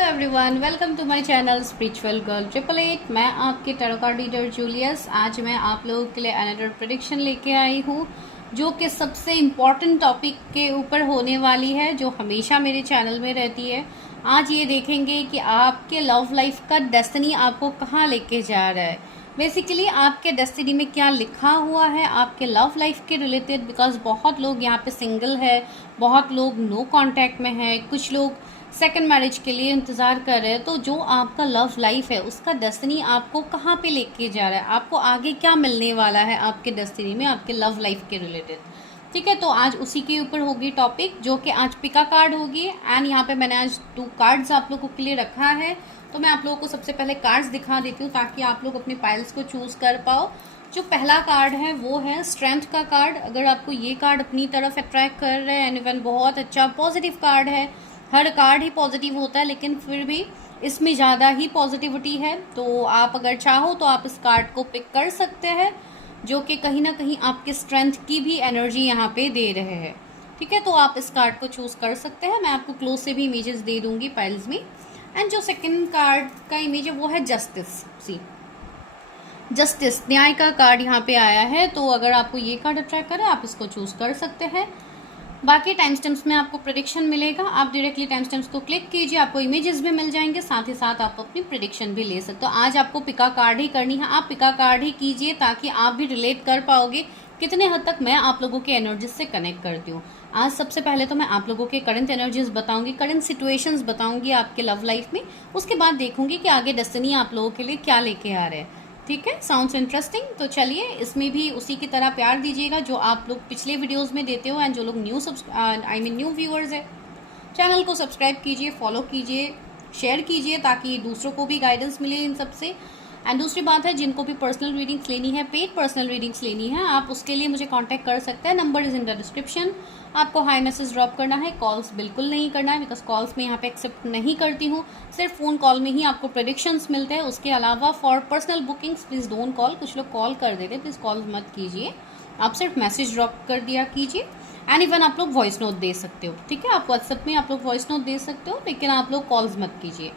Everyone, welcome to my channel spiritual girl 888। मैं आपके tarot card reader Julius. आज मैं आप लोगों के लिए एनदर प्रेडिक्शन लेके आई हूँ, जो कि सबसे इम्पॉर्टेंट टॉपिक के ऊपर होने वाली है, जो हमेशा मेरे चैनल में रहती है। आज ये देखेंगे कि आपके लव लाइफ का डेस्टिनी आपको कहाँ लेके जा रहा है। बेसिकली आपके डेस्टिनी में क्या लिखा हुआ है आपके लव लाइफ के रिलेटेड, बिकॉज बहुत लोग यहाँ पे सिंगल है, बहुत लोग नो कांटेक्ट में है, कुछ लोग सेकंड मैरिज के लिए इंतज़ार कर रहे हैं। तो जो आपका लव लाइफ है उसका डेस्टिनी आपको कहाँ पे लेके जा रहा है, आपको आगे क्या मिलने वाला है आपके डेस्टिनी में आपके लव लाइफ के रिलेटेड। ठीक है, तो आज उसी के ऊपर होगी टॉपिक, जो कि आज पिका कार्ड होगी। एंड यहाँ पे मैंने आज 2 कार्ड्स आप लोगों के लिए रखा है। तो मैं आप लोगों को सबसे पहले कार्ड्स दिखा देती हूँ ताकि आप लोग अपने पाइल्स को चूज कर पाओ। जो पहला कार्ड है वो है स्ट्रेंथ का कार्ड। अगर आपको ये कार्ड अपनी तरफ अट्रैक्ट कर रहे हैं, एंड इवन बहुत अच्छा पॉजिटिव कार्ड है। हर कार्ड ही पॉजिटिव होता है, लेकिन फिर भी इसमें ज़्यादा ही पॉजिटिविटी है। तो आप अगर चाहो तो आप इस कार्ड को पिक कर सकते हैं, जो कि कहीं ना कहीं आपके स्ट्रेंथ की भी एनर्जी यहाँ पे दे रहे हैं। ठीक है, तो आप इस कार्ड को चूज कर सकते हैं। मैं आपको क्लोज से भी इमेजेस दे दूंगी पाइल्स में। एंड जो सेकंड कार्ड का इमेज है वो है जस्टिस। सी जस्टिस, न्याय का कार्ड यहाँ पे आया है। तो अगर आपको ये कार्ड अट्रैक्ट करे आप इसको चूज कर सकते हैं। बाकी टाइम स्टैम्प्स में आपको प्रेडिक्शन मिलेगा, आप डायरेक्टली टाइम स्टैम्प्स को क्लिक कीजिए, आपको इमेजेस भी मिल जाएंगे, साथ ही साथ आप अपनी प्रेडिक्शन भी ले सकते हो। आज आपको पिका कार्ड ही करनी है, आप पिका कार्ड ही कीजिए ताकि आप भी रिलेट कर पाओगे कितने हद तक मैं आप लोगों के एनर्जीज से कनेक्ट करती हूँ। आज सबसे पहले तो मैं आप लोगों के करंट एनर्जीज बताऊंगी, करंट सिचुएशंस बताऊंगी आपके लव लाइफ में। उसके बाद देखूंगी कि आगे डेस्टिनी आप लोगों के लिए क्या लेके आ रहे हैं। ठीक है, साउंड्स इंटरेस्टिंग। तो चलिए, इसमें भी उसी की तरह प्यार दीजिएगा जो आप लोग पिछले वीडियोस में देते हो। एंड जो लोग न्यू व्यूअर्स है, चैनल को सब्सक्राइब कीजिए, फॉलो कीजिए, शेयर कीजिए ताकि दूसरों को भी गाइडेंस मिले इन सब से। एंड दूसरी बात है, जिनको भी पर्सनल रीडिंग्स लेनी है, पेड पर्सनल रीडिंग्स लेनी है, आप उसके लिए मुझे कांटेक्ट कर सकते हैं। Number is in the description. आपको हाई मैसेज ड्रॉप करना है, कॉल्स बिल्कुल नहीं करना है, बिकॉज कॉल्स में यहाँ पे एक्सेप्ट नहीं करती हूँ। सिर्फ फ़ोन कॉल में ही आपको प्रेडिक्शंस मिलते हैं। उसके अलावा for personal bookings please don't call. कुछ लोग कॉल कर देते हैं, प्लीज़ कॉल मत कीजिए, आप सिर्फ मैसेज ड्रॉप कर दिया कीजिए। एंड इवन आप लोग वॉइस नोट दे सकते हो। ठीक है, आप व्हाट्सएप में आप लोग वॉइस नोट दे सकते हो, लेकिन आप लोग कॉल्स मत कीजिए।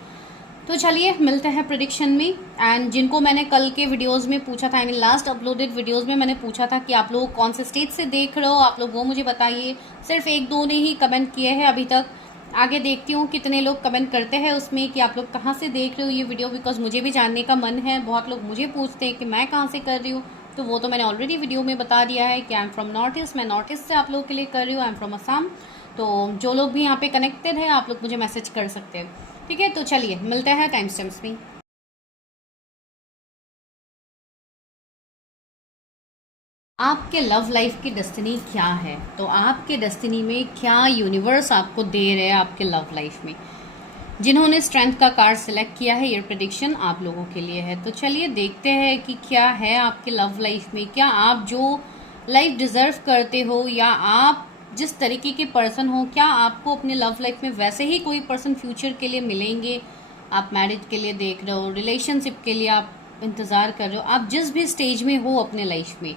तो चलिए मिलते हैं प्रेडिक्शन में। एंड जिनको मैंने कल के वीडियोस में पूछा था, I mean last uploaded videos में मैंने पूछा था कि आप लोग कौन से स्टेट से देख रहे हो, आप लोग वो मुझे बताइए। सिर्फ 1-2 ने ही कमेंट किए हैं अभी तक। आगे देखती हूँ कितने लोग कमेंट करते हैं उसमें कि आप लोग कहाँ से देख रहे हो ये वीडियो, बिकॉज मुझे भी जानने का मन है। बहुत लोग मुझे पूछते हैं कि मैं कहाँ से कर रही हूँ, तो वो तो मैंने ऑलरेडी वीडियो में बता दिया है कि I am from north east. मैं नॉर्थ ईस्ट से आप लोगों के लिए कर रही हूँ, आई एम फ्रॉम असम। तो जो लोग भी यहाँ पे कनेक्टेड है, आप लोग मुझे मैसेज कर सकते हैं। ठीक है, तो चलिए मिलते हैं टाइम स्टैम्प्स में। आपके लव लाइफ की डेस्टिनी क्या है, तो आपके डेस्टिनी में क्या यूनिवर्स आपको दे रहे हैं आपके लव लाइफ में। जिन्होंने स्ट्रेंथ का कार्ड सिलेक्ट किया है, ये प्रेडिक्शन आप लोगों के लिए है। तो चलिए देखते हैं कि क्या है आपके लव लाइफ में। क्या आप जो लाइफ डिजर्व करते हो, या आप जिस तरीके के पर्सन हो, क्या आपको अपने लव लाइफ में वैसे ही कोई पर्सन फ्यूचर के लिए मिलेंगे। आप मैरिज के लिए देख रहे हो, रिलेशनशिप के लिए आप इंतज़ार कर रहे हो, आप जिस भी स्टेज में हो अपने लाइफ में,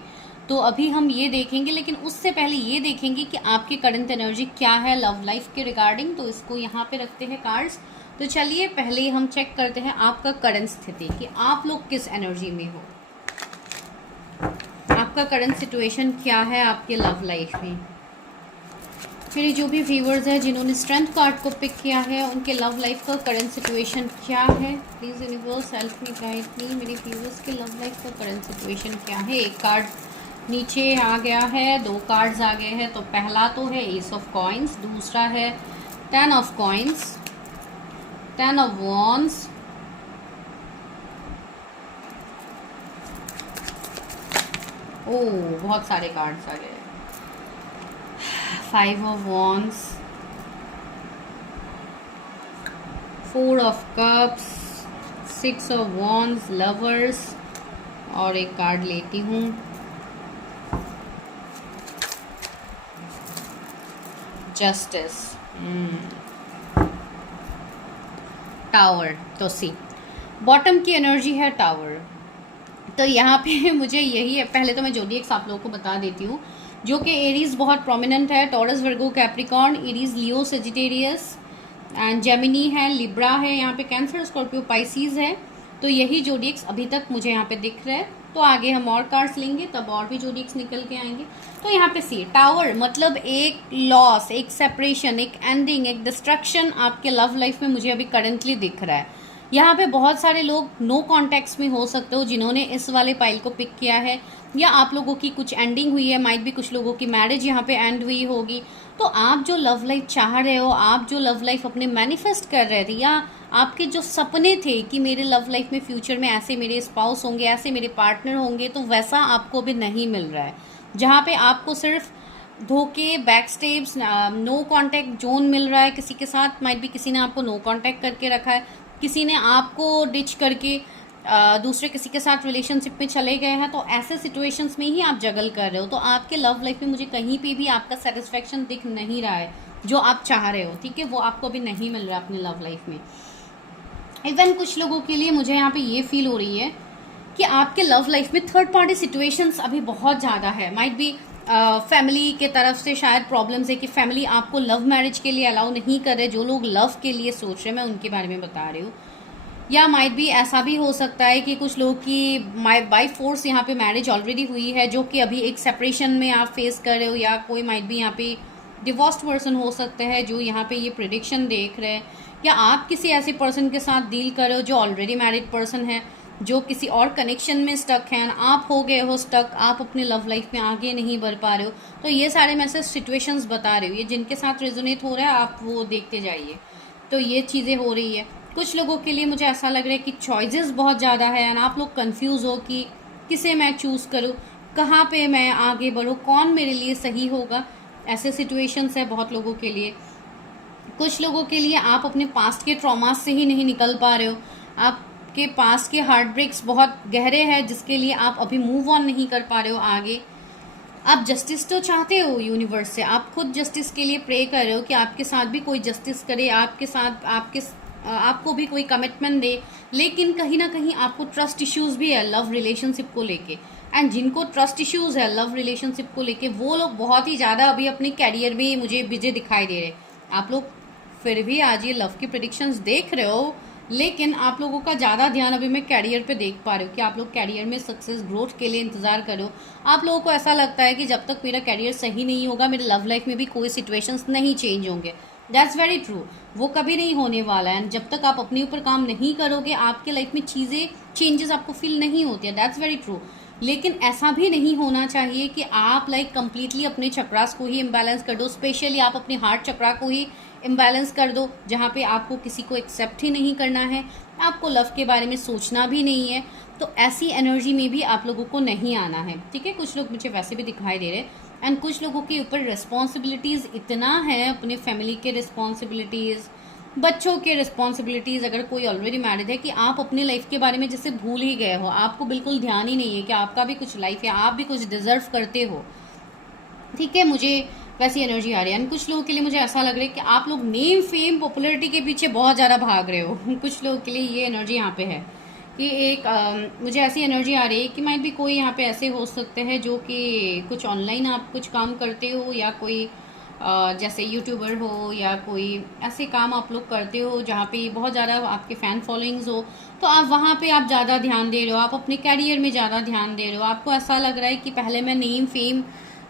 तो अभी हम ये देखेंगे। लेकिन उससे पहले ये देखेंगे कि आपकी करंट एनर्जी क्या है लव लाइफ के रिगार्डिंग। तो इसको यहाँ पे रखते हैं कार्ड्स। तो चलिए पहले हम चेक करते हैं आपका करंट स्थिति, कि आप लोग किस एनर्जी में हो, आपका करंट सिचुएशन क्या है आपके लव लाइफ में। फिर जो भी व्यूअर्स हैं जिन्होंने स्ट्रेंथ कार्ड को पिक किया है, उनके लव लाइफ का करंट सिचुएशन क्या है। Please universe help me, guide me. मेरे व्यूअर्स के लव लाइफ का करंट सिचुएशन क्या है। एक कार्ड नीचे आ गया है, 2 कार्ड्स आ गए हैं। तो पहला तो है एस ऑफ कॉइन्स, दूसरा है 10 ऑफ कॉइन्स, 10 ऑफ वॉन्ड्स, ओह बहुत सारे कार्ड्स आ गए। 5 of wands, 4 of cups, 6 of wands, lovers, और एक कार्ड लेती हूँ जस्टिस, टावर। तो सी बॉटम की एनर्जी है टावर। तो यहाँ पे मुझे यही है, पहले तो मैं जोडिएक्स आप लोगों को बता देती हूँ, जो कि एरीज बहुत प्रोमिनेंट है, taurus, Virgo, Capricorn, Aries, Leo, Sagittarius and Gemini है, लिब्रा है, यहाँ पे कैंसर, स्कॉर्पियो, पाइसीज है। तो यही जोडिएक्स अभी तक मुझे यहाँ पे दिख रहा है। तो आगे हम और कार्ड्स लेंगे तब और भी जोडिएक्स निकल के आएंगे। तो यहाँ पे सी टावर मतलब एक लॉस, एक सेपरेशन, एक एंडिंग, एक डिस्ट्रक्शन आपके लव लाइफ में मुझे अभी करंटली दिख रहा है। यहाँ पे बहुत सारे लोग नो कॉन्टेक्ट्स में हो सकते हो जिन्होंने इस वाले पाइल को पिक किया है, या आप लोगों की कुछ एंडिंग हुई है, माइट भी कुछ लोगों की मैरिज यहाँ पे एंड हुई होगी। तो आप जो लव लाइफ चाह रहे हो, आप जो लव लाइफ अपने मैनिफेस्ट कर रहे थे, या आपके जो सपने थे कि मेरे लव लाइफ में फ्यूचर में ऐसे मेरे स्पाउस होंगे, ऐसे मेरे पार्टनर होंगे, तो वैसा आपको अभी नहीं मिल रहा है। जहाँ पे आपको सिर्फ धोखे, back steps, no contact zone मिल रहा है किसी के साथ, माइट भी किसी ने आपको नो कॉन्टैक्ट करके रखा है, किसी ने आपको डिच करके दूसरे किसी के साथ रिलेशनशिप में चले गए हैं। तो ऐसे सिचुएशंस में ही आप जगल कर रहे हो। तो आपके लव लाइफ में मुझे कहीं पे भी आपका सेटिस्फेक्शन दिख नहीं रहा है जो आप चाह रहे हो, ठीक है, वो आपको अभी नहीं मिल रहा अपने लव लाइफ में। इवन कुछ लोगों के लिए मुझे यहाँ पे ये फील हो रही है कि आपके लव लाइफ में थर्ड पार्टी सिचुएशंस अभी बहुत ज़्यादा है। माइट बी फैमिली के तरफ से शायद प्रॉब्लम्स है कि फैमिली आपको लव मैरिज के लिए अलाउ नहीं कर रहे। जो लोग लव के लिए सोच रहे हैं मैं उनके बारे में बता रही हूँ। या माइट भी ऐसा भी हो सकता है कि कुछ लोग की बाई फोर्स यहाँ पे मैरिज ऑलरेडी हुई है, जो कि अभी एक सेपरेशन में आप फेस कर रहे हो, या कोई माइट भी यहाँ पे डिवोर्स्ड पर्सन हो सकता है जो यहाँ पे ये प्रिडिक्शन देख रहे हैं, या आप किसी ऐसे पर्सन के साथ डील कर रहे हो जो ऑलरेडी मैरिड पर्सन है, जो किसी और कनेक्शन में स्टक हैं, आप हो गए हो स्टक, आप अपने लव लाइफ में आगे नहीं बढ़ पा रहे हो। तो ये सारे मैं सिचुएशंस बता रही हूँ, ये जिनके साथ रेजोनेट हो रहा है आप वो देखते जाइए। तो ये चीज़ें हो रही है। कुछ लोगों के लिए मुझे ऐसा लग रहा है कि चॉइसेस बहुत ज़्यादा है एंड आप लोग कंफ्यूज हो कि किसे मैं चूज़ करूँ, कहाँ पे मैं आगे बढ़ूँ, कौन मेरे लिए सही होगा। ऐसे सिचुएशंस है बहुत लोगों के लिए। कुछ लोगों के लिए आप अपने पास्ट के ट्रॉमास से ही नहीं निकल पा रहे हो, आपके पास्ट के हार्ट ब्रेक्स बहुत गहरे हैं जिसके लिए आप अभी मूव ऑन नहीं कर पा रहे हो आगे। आप जस्टिस तो चाहते हो यूनिवर्स से, आप खुद जस्टिस के लिए प्रे कर रहे हो कि आपके साथ भी कोई जस्टिस करे, आपके साथ आपको भी कोई कमिटमेंट दे, लेकिन कहीं ना कहीं आपको ट्रस्ट इश्यूज भी है लव रिलेशनशिप को लेके। एंड जिनको ट्रस्ट इश्यूज है लव रिलेशनशिप को लेके वो लोग बहुत ही ज़्यादा अभी अपने कैरियर में मुझे बिजी दिखाई दे रहे। आप लोग फिर भी आज ये लव की प्रेडिक्शंस देख रहे हो, लेकिन आप लोगों का ज़्यादा ध्यान अभी मैं कैरियर पे देख पा रही हूँ कि आप लोग कैरियर में सक्सेस ग्रोथ के लिए इंतजार करो। आप लोगों को ऐसा लगता है कि जब तक मेरा कैरियर सही नहीं होगा मेरे लव लाइफ में भी कोई सिचुएशंस नहीं चेंज होंगे। दैट्स वेरी ट्रू, वो कभी नहीं होने वाला है। जब तक आप अपने ऊपर काम नहीं करोगे आपके लाइफ में चीज़ें चेंजेस आपको फील नहीं होती है। That's very true. लेकिन ऐसा भी नहीं होना चाहिए कि आप कंप्लीटली अपने चक्रास को ही इम्बैलेंस कर दो, स्पेशली आप अपने हार्ट चक्रा को ही इम्बैलेंस कर दो, जहाँ पे आपको किसी को एक्सेप्ट ही नहीं करना है, आपको लव के बारे में सोचना भी नहीं है। तो ऐसी एनर्जी में भी आप लोगों को नहीं आना है, ठीक है। कुछ लोग मुझे वैसे भी दिखाई दे रहे हैं। एंड कुछ लोगों के ऊपर रिस्पॉन्सिबिलिटीज़ इतना है, अपने फैमिली के रिस्पॉन्सिबिलिटीज़, बच्चों के रिस्पॉन्सिबिलिटीज़, अगर कोई ऑलरेडी मैरिड है, कि आप अपने लाइफ के बारे में जैसे भूल ही गए हो, आपको बिल्कुल ध्यान ही नहीं है कि आपका भी कुछ लाइफ है, आप भी कुछ डिजर्व करते हो, ठीक है। मुझे वैसी एनर्जी आ रही है। एंड कुछ लोगों के लिए मुझे ऐसा लग रहा है कि आप लोग नेम फेम पॉपुलैरिटी के पीछे बहुत ज़्यादा भाग रहे हो। कुछ लोगों के लिए ये एनर्जी यहाँ पे है कि एक मुझे ऐसी एनर्जी आ रही है कि माइट भी कोई यहाँ पे ऐसे हो सकते हैं जो कि कुछ ऑनलाइन आप कुछ काम करते हो, या कोई जैसे यूट्यूबर हो, या कोई ऐसे काम आप लोग करते हो जहाँ पे बहुत ज़्यादा आपके फ़ैन फॉलोइंग्स हो। तो आप वहाँ पे आप ज़्यादा ध्यान दे रहे हो, आप अपने कैरियर में ज़्यादा ध्यान दे रहे हो। आपको ऐसा लग रहा है कि पहले मैं नेम फेम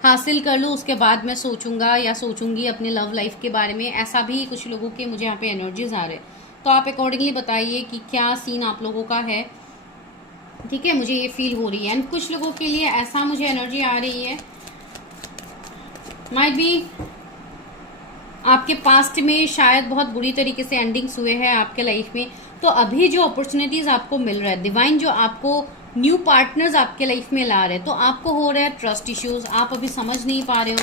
हासिल कर लूँ, उसके बाद मैं सोचूंगा या सोचूंगी अपने लव लाइफ के बारे में। ऐसा भी कुछ लोगों के मुझे यहाँ पे एनर्जीज आ रहे। तो आप अकॉर्डिंगली बताइए कि क्या सीन आप लोगों का है, ठीक है। मुझे ये फील हो रही है। एंड कुछ लोगों के लिए ऐसा मुझे एनर्जी आ रही है, माइट बी आपके पास्ट में शायद बहुत बुरी तरीके से एंडिंग्स हुए हैं आपके लाइफ में। तो अभी जो अपॉर्चुनिटीज आपको मिल रहा है, डिवाइन जो आपको न्यू पार्टनर्स आपके लाइफ में ला रहे हैं, तो आपको हो रहा है ट्रस्ट इश्यूज, आप अभी समझ नहीं पा रहे हो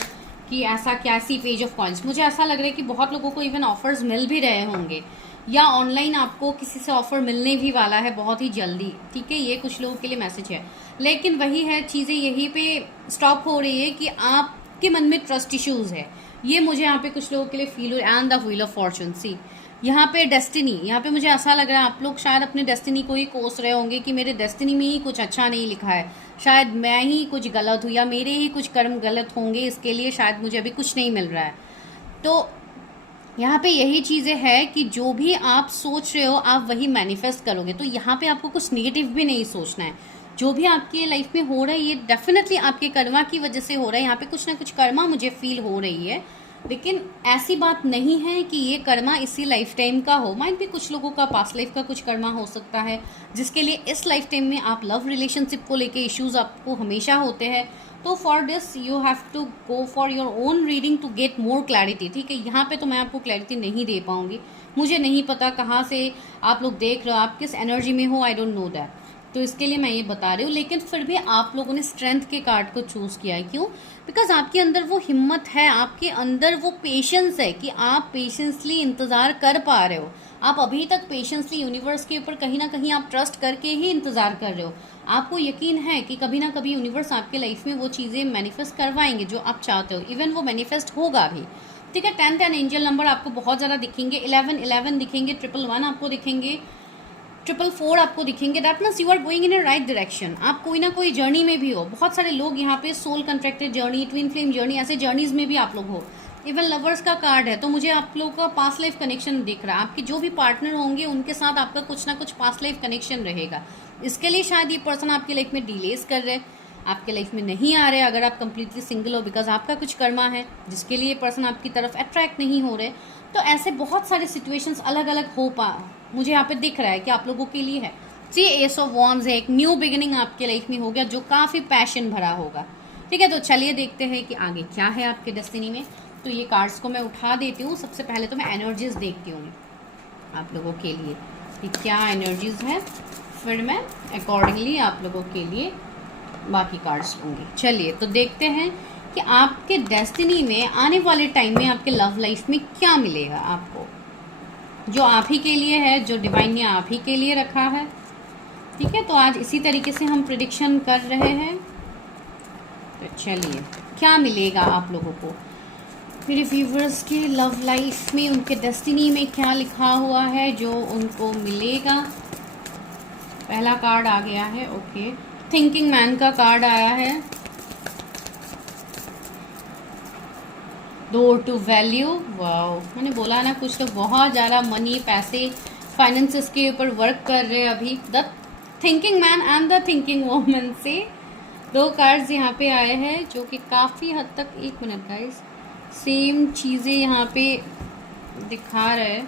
कि ऐसा क्या। सी पेज ऑफ कॉइंस, मुझे ऐसा लग रहा है कि बहुत लोगों को इवन ऑफर्स मिल भी रहे होंगे, या ऑनलाइन आपको किसी से ऑफर मिलने भी वाला है बहुत ही जल्दी, ठीक है। ये कुछ लोगों के लिए मैसेज है। लेकिन वही है, चीज़ें यहीं पे स्टॉप हो रही है कि आपके मन में ट्रस्ट इश्यूज है। ये मुझे यहाँ पे कुछ लोगों के लिए फील हो। And the wheel of fortune, see यहाँ पे डेस्टिनी, यहाँ पे मुझे ऐसा लग रहा है आप लोग शायद अपने डेस्टिनी को ही कोस रहे होंगे कि मेरे डेस्टिनी में ही कुछ अच्छा नहीं लिखा है, शायद मैं ही कुछ गलत हूँ या मेरे ही कुछ कर्म गलत होंगे, इसके लिए शायद मुझे अभी कुछ नहीं मिल रहा है। तो यहाँ पे यही चीज़ें है कि जो भी आप सोच रहे हो आप वही मैनिफेस्ट करोगे। तो यहाँ पे आपको कुछ नेगेटिव भी नहीं सोचना है। जो भी आपकी लाइफ में हो रहा है ये डेफिनेटली आपके कर्मा की वजह से हो रहा है। यहाँ पे कुछ ना कुछ कर्मा मुझे फील हो रही है, लेकिन ऐसी बात नहीं है कि ये कर्मा इसी लाइफ टाइम का हो। माइट भी कुछ लोगों का पास्ट लाइफ का कुछ कर्मा हो सकता है जिसके लिए इस लाइफ टाइम में आप लव रिलेशनशिप को लेके इश्यूज आपको हमेशा होते हैं। तो for this you have to go for your own reading to get more clarity. ठीक है, यहाँ पे तो मैं आपको क्लैरिटी नहीं दे पाऊंगी, मुझे नहीं पता कहाँ से आप लोग देख रहे हो, आप किस एनर्जी में हो, आई डोंट नो दैट। तो इसके लिए मैं ये बता रही हूँ, लेकिन फिर भी आप लोगों ने स्ट्रेंथ के कार्ड को चूज किया है। क्यों? बिकॉज आपके अंदर वो हिम्मत है, आपके अंदर वो पेशेंस है कि आप पेशेंसली इंतजार कर पा रहे हो। आप अभी तक पेशेंसली यूनिवर्स के ऊपर कहीं ना कहीं आप ट्रस्ट करके ही इंतजार कर रहे हो। आपको यकीन है कि कभी ना कभी यूनिवर्स आपके लाइफ में वो चीज़ें मैनिफेस्ट करवाएंगे जो आप चाहते हो, इवन वो मैनिफेस्ट होगा भी। ठीक है, 10 10 एंजल नंबर आपको बहुत ज़्यादा दिखेंगे, 11 11 दिखेंगे, 111 आपको दिखेंगे, 444 आपको दिखेंगे। That means you are going in a right direction. आप कोई ना कोई जर्नी में भी हो। बहुत सारे लोग यहाँ पे soul contracted journey, twin flame journey, ऐसे जर्नीज में भी आप लोग हो। इवन लवर्स का कार्ड है, तो मुझे आप लोगों का पास्ट लाइफ कनेक्शन दिख रहा है। आपके जो भी पार्टनर होंगे उनके साथ आपका कुछ ना कुछ पास्ट लाइफ कनेक्शन रहेगा। इसके लिए शायद ये पर्सन आपकी लाइफ में डिलेज कर रहे, आपके लाइफ में नहीं आ रहे। अगर आप कंप्लीटली सिंगल हो बिकॉज आपका कुछ कर्मा है जिसके लिए पर्सन आपकी तरफ अट्रैक्ट नहीं हो रहे। तो ऐसे बहुत सारे सिचुएशंस अलग अलग हो मुझे यहाँ पे दिख रहा है कि आप लोगों के लिए है। सी एस ऑफ वॉन्ड्स है, एक न्यू बिगिनिंग आपके लाइफ में हो गया जो काफ़ी पैशन भरा होगा। ठीक है, तो चलिए देखते हैं कि आगे क्या है आपके डेस्टिनी में। तो ये कार्ड्स को मैं उठा देती हूँ। सबसे पहले तो मैं एनर्जीज देखती हूँ आप लोगों के लिए कि क्या एनर्जीज है, फिर मैं अकॉर्डिंगली आप लोगों के लिए बाकी कार्ड्स लूँगी। चलिए तो देखते हैं कि आपके डेस्टिनी में आने वाले टाइम में आपके लव लाइफ में क्या मिलेगा आपको, जो आप ही के लिए है, जो डिवाइन ने आप ही के लिए रखा है। ठीक है, तो आज इसी तरीके से हम प्रिडिक्शन कर रहे हैं। तो चलिए क्या मिलेगा आप लोगों को मेरे व्यूवर्स के लव लाइफ में, उनके डेस्टिनी में क्या लिखा हुआ है जो उनको मिलेगा। पहला कार्ड आ गया है, ओके, थिंकिंग मैन का कार्ड आया है, डोर टू वैल्यू। वाओ, मैंने बोला ना कुछ तो बहुत ज़्यादा मनी, पैसे, फाइनेंसेस के ऊपर वर्क कर रहे हैं अभी। The thinking man and the thinking woman से दो कार्ड्स यहाँ पे आए हैं जो कि काफ़ी हद तक, एक मिनट गाइस, सेम चीज़ें यहाँ पे दिखा रहे हैं।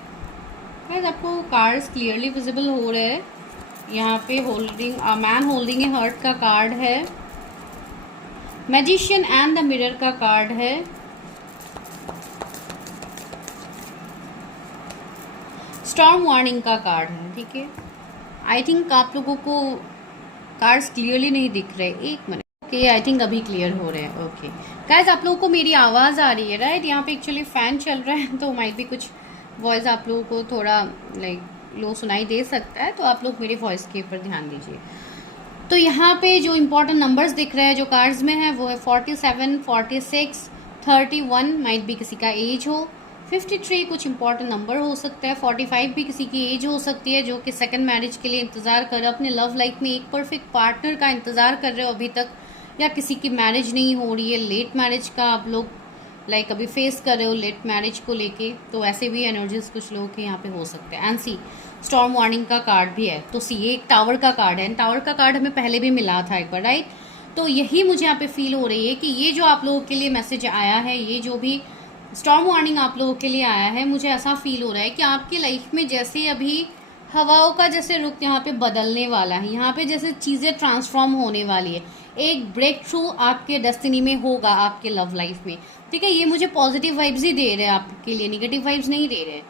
गाइस आपको कार्ड्स क्लियरली विजिबल हो रहे हैं। यहाँ पे holding a man holding a heart का कार्ड है, मैजिशियन एंड द मिरर का कार्ड है, स्टॉर्म वार्निंग का कार्ड है। ठीक है, आई थिंक आप लोगों को कार्ड्स क्लियरली नहीं दिख रहे, एक मिनट। ओके, आई थिंक अभी क्लियर हो रहे हैं। ओके गाइस, आप लोगों को मेरी आवाज़ आ रही है राइट? यहाँ पे एक्चुअली फ़ैन चल रहा है तो माइट भी कुछ वॉइस आप लोगों को थोड़ा लाइक लो सुनाई दे सकता है, तो आप लोग मेरी वॉइस के ऊपर ध्यान दीजिए। तो यहाँ पे जो इम्पोर्टेंट नंबर्स दिख रहे हैं जो कार्ड्स में है वो है 47, 46, 31, माइट भी किसी का एज हो, 53 कुछ इंपॉर्टेंट नंबर हो सकता है, 45 भी किसी की एज हो सकती है जो कि सेकंड मैरिज के लिए इंतज़ार कर रहे हो, अपने लव लाइफ में एक परफेक्ट पार्टनर का इंतज़ार कर रहे हो अभी तक, या किसी की मैरिज नहीं हो रही है, लेट मैरिज का आप लोग लाइक अभी फेस कर रहे हो लेट मैरिज को लेके। तो ऐसे भी एनर्जीज कुछ लोगों के यहाँ पे हो सकते हैं। एंड सी स्टॉर्म वार्निंग का कार्ड भी है। तो सी ये एक टावर का कार्ड है, टावर का कार्ड हमें पहले भी मिला था एक बार राइट? तो यही मुझे यहाँ पे फील हो रही है कि ये जो आप लोगों के लिए मैसेज आया है, ये जो भी स्टॉर्म वार्निंग आप लोगों के लिए आया है, मुझे ऐसा फील हो रहा है कि आपकी लाइफ में जैसे अभी हवाओं का जैसे रुख यहाँ पे बदलने वाला है, यहाँ पे जैसे चीज़ें ट्रांसफॉर्म होने वाली है, एक ब्रेक थ्रू आपके डेस्टिनी में होगा आपके लव लाइफ में। ठीक है, ये मुझे पॉजिटिव वाइब्स ही दे रहे हैं आपके लिए, निगेटिव वाइब्स नहीं दे रहे हैं।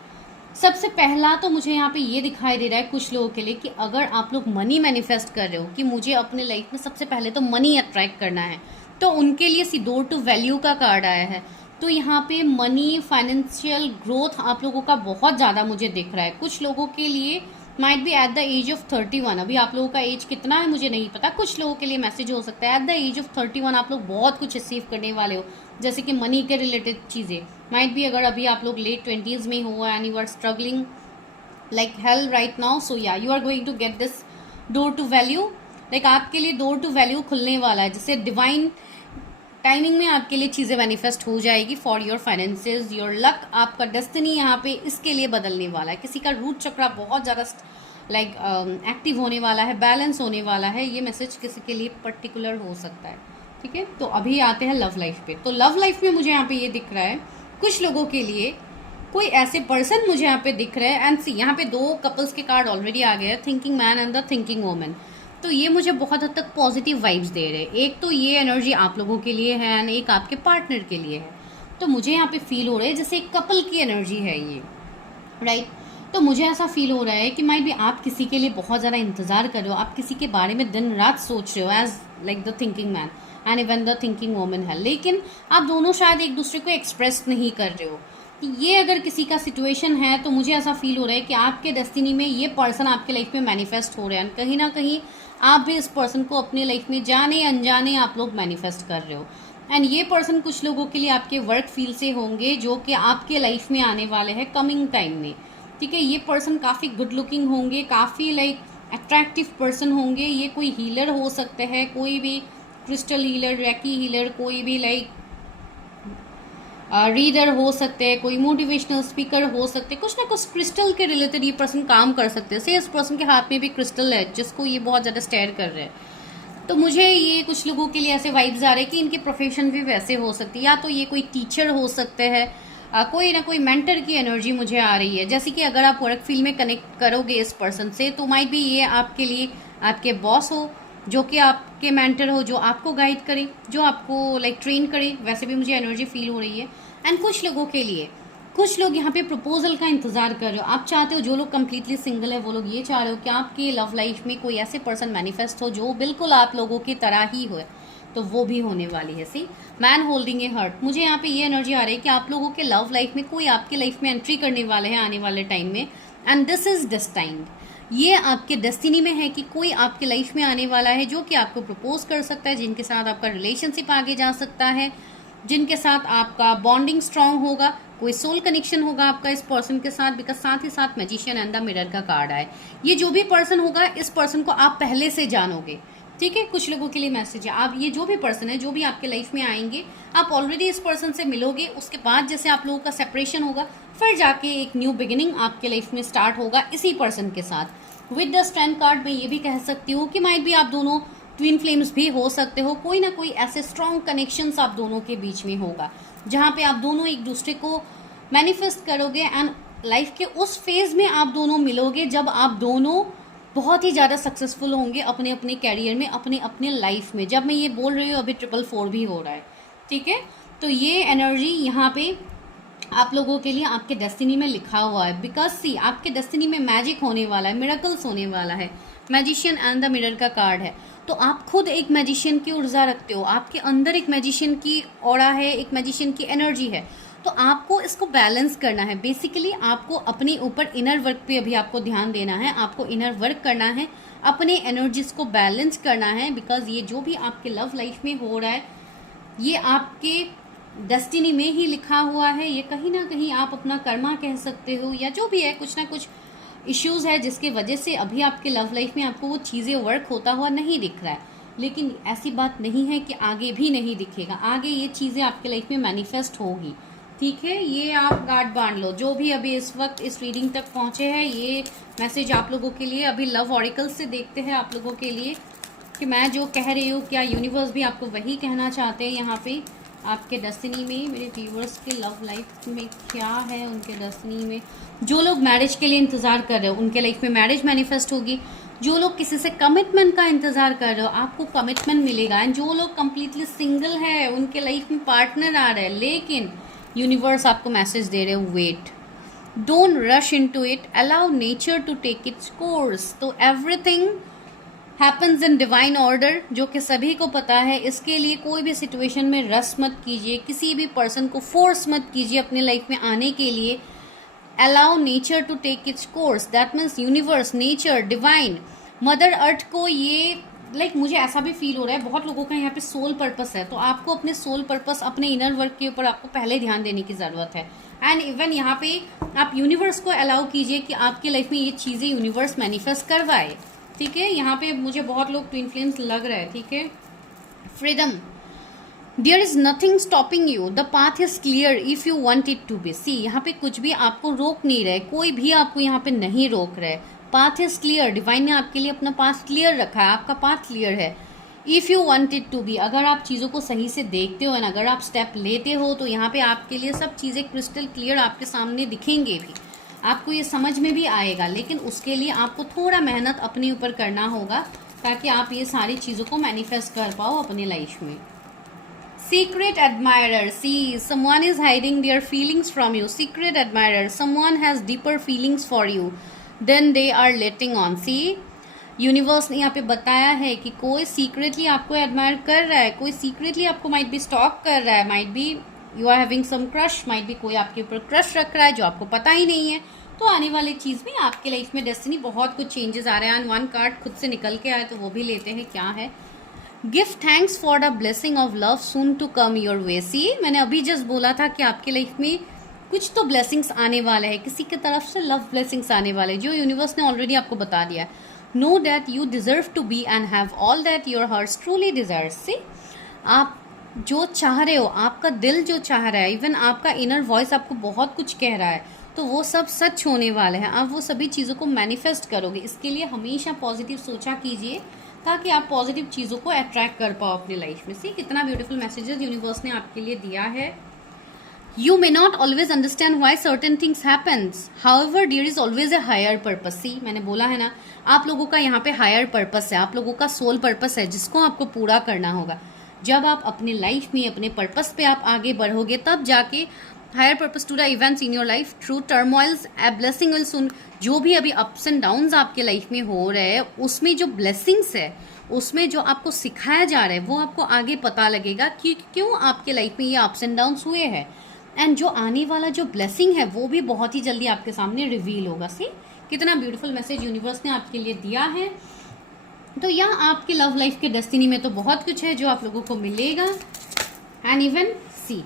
सबसे पहला तो मुझे यहाँ पे ये दिखाई दे रहा है कुछ लोगों के लिए कि अगर आप लोग मनी मैनिफेस्ट कर रहे हो कि मुझे अपने लाइफ में सबसे पहले तो मनी अट्रैक्ट करना है, तो उनके लिए सी डोर टू वैल्यू का कार्ड आया है। तो यहाँ पे मनी, फाइनेंशियल ग्रोथ आप लोगों का बहुत ज़्यादा मुझे दिख रहा है। कुछ लोगों के लिए might be at the age of 31, अभी आप लोगों का एज कितना है मुझे नहीं पता, कुछ लोगों के लिए मैसेज हो सकता है एट द एज ऑफ 31 आप लोग बहुत कुछ अचीव करने वाले हो, जैसे कि मनी के रिलेटेड चीज़ें, माइट बी अगर अभी आप लोग लेट 20s में हो and you are struggling like hell right now, so yeah, you are going to get this door to value, like आपके लिए door to value खुलने वाला है, जिससे डिवाइन टाइमिंग में आपके लिए चीज़ें मैनिफेस्ट हो जाएगी for your finances, your luck, आपका डेस्टिनी यहाँ पे इसके लिए बदलने वाला है। किसी का रूट चक्रा बहुत ज़्यादा लाइक एक्टिव होने वाला है, बैलेंस होने वाला है, ये मैसेज किसी के लिए पर्टिकुलर हो सकता है। ठीक है, तो अभी आते हैं लव लाइफ पे। तो लव लाइफ में मुझे यहाँ पे ये दिख रहा है कुछ लोगों के लिए कोई ऐसे पर्सन मुझे यहाँ पे दिख रहे हैं। एंड सी यहाँ पे 2 कपल्स के कार्ड ऑलरेडी आ गए हैं, thinking man and the thinking woman. तो ये मुझे बहुत हद तक पॉजिटिव वाइब्स दे रहे हैं। एक तो ये एनर्जी आप लोगों के लिए है एंड एक आपके पार्टनर के लिए है। तो मुझे यहाँ पे फील हो रहा है जैसे एक कपल की एनर्जी है ये, राइट। तो मुझे ऐसा फील हो रहा है कि माइट भी आप किसी के लिए बहुत ज़्यादा इंतजार कर रहे हो, आप किसी के बारे में दिन रात सोच रहे हो as like the thinking man and even the thinking woman है, लेकिन आप दोनों शायद एक दूसरे को एक्सप्रेस नहीं कर रहे हो। ये अगर किसी का सिचुएशन है तो मुझे ऐसा फील हो रहा है कि आपके डेस्टिनी में ये पर्सन आपके लाइफ में मैनिफेस्ट हो रहे हैं। कहीं ना कहीं आप भी इस पर्सन को अपने लाइफ में जाने अनजाने आप लोग मैनिफेस्ट कर रहे हो। एंड ये पर्सन कुछ लोगों के लिए आपके वर्क फील्ड से होंगे जो कि आपके लाइफ में आने वाले हैं कमिंग टाइम में। ठीक है, ये पर्सन काफ़ी गुड लुकिंग होंगे, काफ़ी लाइक अट्रैक्टिव पर्सन होंगे। ये कोई हीलर हो सकते हैं, कोई भी क्रिस्टल हीलर, रैकी हीलर, कोई भी लाइक रीडर हो सकते हैं, कोई मोटिवेशनल स्पीकर हो सकते हैं। कुछ ना कुछ क्रिस्टल के रिलेटेड ये पर्सन काम कर सकते हैं। से इस पर्सन के हाथ में भी क्रिस्टल है जिसको ये बहुत ज़्यादा स्टेयर कर रहे हैं। तो मुझे ये कुछ लोगों के लिए ऐसे वाइब्स आ रहे हैं कि इनकी प्रोफेशन भी वैसे हो सकती है, या तो ये कोई टीचर हो सकते हैं, कोई ना कोई मेंटर की एनर्जी मुझे आ रही है। जैसे कि अगर आप वर्क फील्ड में कनेक्ट करोगे इस पर्सन से तो माइट भी ये आपके लिए आपके बॉस हो, जो कि आपके मेंटर हो, जो आपको गाइड करे, जो आपको लाइक ट्रेन करे। वैसे भी मुझे एनर्जी फील हो रही है। एंड कुछ लोगों के लिए, कुछ लोग यहाँ पे प्रपोजल का इंतजार कर रहे हो। आप चाहते हो, जो लोग कंप्लीटली सिंगल है वो लोग ये चाह रहे हो कि आपके लव लाइफ में कोई ऐसे पर्सन मैनिफेस्ट हो जो बिल्कुल आप लोगों की तरह ही हो, तो वो भी होने वाली है। सी मैन होल्डिंग ए हर्ट, मुझे यहाँ पे ये एनर्जी आ रही है कि आप लोगों के लव लाइफ में कोई आपके लाइफ में एंट्री करने वाले हैं आने वाले टाइम में। एंड दिस इज डेस्टाइन्ड, ये आपके डेस्टिनी में है कि कोई आपके लाइफ में आने वाला है जो कि आपको प्रपोज कर सकता है, जिनके साथ आपका रिलेशनशिप आगे जा सकता है, जिनके साथ आपका बॉन्डिंग स्ट्रांग होगा, कोई सोल कनेक्शन होगा आपका इस पर्सन के साथ। बिकॉज साथ ही साथ मैजिशियन एंड द मिरर का कार्ड आए। ये जो भी पर्सन होगा, इस पर्सन को आप पहले से जानोगे। ठीक है, कुछ लोगों के लिए मैसेज है, आप ये जो भी पर्सन है, जो भी आपके लाइफ में आएंगे, आप ऑलरेडी इस पर्सन से मिलोगे। उसके बाद जैसे आप लोगों का सेपरेशन होगा, फिर जाके एक न्यू बिगिनिंग आपके लाइफ में स्टार्ट होगा इसी पर्सन के साथ। विद द स्ट्रेंथ कार्ड में ये भी कह सकती हूँ कि माइट भी आप दोनों ट्विन फ्लेम्स भी हो सकते हो। कोई ना कोई ऐसे स्ट्रॉन्ग कनेक्शंस आप दोनों के बीच में होगा जहाँ पे आप दोनों एक दूसरे को मैनिफेस्ट करोगे एंड लाइफ के उस फेज में आप दोनों मिलोगे जब आप दोनों बहुत ही ज़्यादा सक्सेसफुल होंगे अपने अपने कैरियर में, अपने अपने लाइफ में। जब मैं ये बोल रही हूँ अभी 444 भी हो रहा है। ठीक है, तो ये एनर्जी यहाँ पे आप लोगों के लिए आपके डेस्टिनी में लिखा हुआ है। बिकॉज सी आपके डेस्टिनी में मैजिक होने वाला है, मिरेकल्स होने वाला है। मैजिशियन एंड द मिरर का कार्ड है। तो आप खुद एक मैजिशियन की ऊर्जा रखते हो, आपके अंदर एक मैजिशियन की ऑरा है, एक मैजिशियन की एनर्जी है। तो आपको इसको बैलेंस करना है। बेसिकली आपको अपने ऊपर इनर वर्क पे अभी आपको ध्यान देना है, आपको इनर वर्क करना है, अपने एनर्जीज को बैलेंस करना है। बिकॉज ये जो भी आपके लव लाइफ में हो रहा है, ये आपके डेस्टिनी में ही लिखा हुआ है। ये कहीं ना कहीं आप अपना कर्मा कह सकते हो, या जो भी है, कुछ ना कुछ इश्यूज है जिसके वजह से अभी आपके लव लाइफ में आपको वो चीज़ें वर्क होता हुआ नहीं दिख रहा है। लेकिन ऐसी बात नहीं है कि आगे भी नहीं दिखेगा, आगे ये चीज़ें आपके लाइफ में मैनिफेस्ट होगी। ठीक है, ये आप गार्ड बांध लो। जो भी अभी इस वक्त इस रीडिंग तक पहुंचे हैं, ये मैसेज आप लोगों के लिए। अभी लव ऑरिकल से देखते हैं आप लोगों के लिए कि मैं जो कह रही हूँ क्या यूनिवर्स भी आपको वही कहना चाहते हैं। यहाँ पे आपके डेस्टिनी में, मेरे व्यूअर्स के लव लाइफ में क्या है, उनके डेस्टिनी में जो लोग मैरिज के लिए इंतज़ार कर रहे हो उनके लाइफ में मैरिज मैनिफेस्ट होगी। जो लोग किसी से कमिटमेंट का इंतज़ार कर रहे हो आपको कमिटमेंट मिलेगा। एंड जो लोग कम्प्लीटली सिंगल है उनके लाइफ में पार्टनर आ रहा है, लेकिन यूनिवर्स आपको मैसेज दे रहे हो, wait, don't rush into it, allow nature to take its course. तो everything happens in divine order, जो कि सभी को पता है। इसके लिए कोई भी सिचुएशन में रस मत कीजिए, किसी भी पर्सन को फोर्स मत कीजिए अपने लाइफ में आने के लिए। Allow nature to take its course, that means universe, nature, divine, mother earth को ये लाइक मुझे ऐसा भी फील हो रहा है बहुत लोगों का यहाँ पे सोल पर्पस है, तो आपको अपने सोल पर्पस, अपने इनर वर्क के ऊपर आपको पहले ध्यान देने की ज़रूरत है। एंड इवन यहाँ पे आप यूनिवर्स को अलाउ कीजिए कि आपकी लाइफ में ये चीज़ें यूनिवर्स मैनिफेस्ट करवाए। ठीक है, यहाँ पे मुझे बहुत लोग ट्विन फ्लेम्स लग रहा है। ठीक है, freedom, there is nothing stopping you, the path is clear if you want it to be. See, यहाँ पे कुछ भी आपको रोक नहीं रहा है, कोई भी आपको यहाँ पे नहीं रोक रहा है। पाथ इज क्लियर, डिवाइन ने आपके लिए अपना पाथ क्लियर रखा है, आपका पाथ क्लियर है। If you want it to be, अगर आप चीज़ों को सही से देखते हो एंड अगर आप स्टेप लेते हो तो यहाँ पे आपके लिए सब चीज़ें क्रिस्टल क्लियर आपके सामने दिखेंगे भी, आपको ये समझ में भी आएगा। लेकिन उसके लिए आपको थोड़ा मेहनत अपने ऊपर करना होगा ताकि आप ये सारी चीज़ों को मैनिफेस्ट कर पाओ अपनी लाइफ में। Secret admirer, see, someone is hiding their feelings from you. Secret admirer, someone has deeper feelings for you than they are letting on. See, universe ने यहाँ पे बताया है कि कोई सीक्रेटली आपको एडमायर कर रहा है, कोई सीक्रेटली आपको माइट बी स्टॉक कर रहा है, might be you are having some crush, might be कोई आपके ऊपर क्रश रख रहा है जो आपको पता ही नहीं है। तो आने वाली चीज़ में आपके लाइफ में डेस्टिनी बहुत कुछ चेंजेस आ रहे हैं। एंड वन कार्ड खुद से निकल के आए तो वो भी लेते हैं, क्या है। Give thanks for the blessing of love soon to come your way. See, मैंने अभी जस्ट बोला था कि आपके लाइफ में कुछ तो ब्लेसिंग्स आने वाले हैं, किसी की तरफ से लव ब्लेसिंग्स आने वाले, जो यूनिवर्स ने ऑलरेडी आपको बता दिया। Know that you deserve to be and have all that your heart truly desires. See, आप जो चाह रहे हो, आपका दिल जो चाह रहा है, इवन आपका इनर वॉइस आपको बहुत कुछ कह रहा है, तो वो सब सच होने वाले हैं। आप वो सभी चीज़ों को मैनिफेस्ट करोगे। इसके लिए हमेशा पॉजिटिव सोचा कीजिए ताकि आप पॉजिटिव चीज़ों को अट्रैक्ट कर पाओ अपनी लाइफ में। सी, कितना ब्यूटीफुल मैसेजेस यूनिवर्स ने आपके लिए दिया है। You may not always understand why certain things happen, however there is always a higher purpose. See, मैंने बोला है ना, आप लोगों का यहाँ पे हायर पर्पस है, आप लोगों का सोल पर्पस है जिसको आपको पूरा करना होगा। जब आप अपने लाइफ में अपने पर्पस पे आप आगे बढ़ोगे तब जाके higher purpose to the events in your life through turmoils a blessing will soon. जो भी अभी अप्स एंड डाउन्स आपके लाइफ में हो रहे हैं उसमें जो ब्लेसिंग्स है, उसमें जो आपको सिखाया जा रहा है वो आपको आगे पता लगेगा कि क्यों आपके लाइफ में ये अप्स एंड डाउन्स हुए हैं। एंड जो आने वाला जो ब्लेसिंग है वो भी बहुत ही जल्दी आपके सामने रिवील होगा। सी, कितना ब्यूटीफुल मैसेज यूनिवर्स ने आपके लिए दिया है। तो यहाँ आपके लव लाइफ के डेस्टिनी में तो बहुत कुछ है जो आप लोगों को मिलेगा। एंड इवन सी,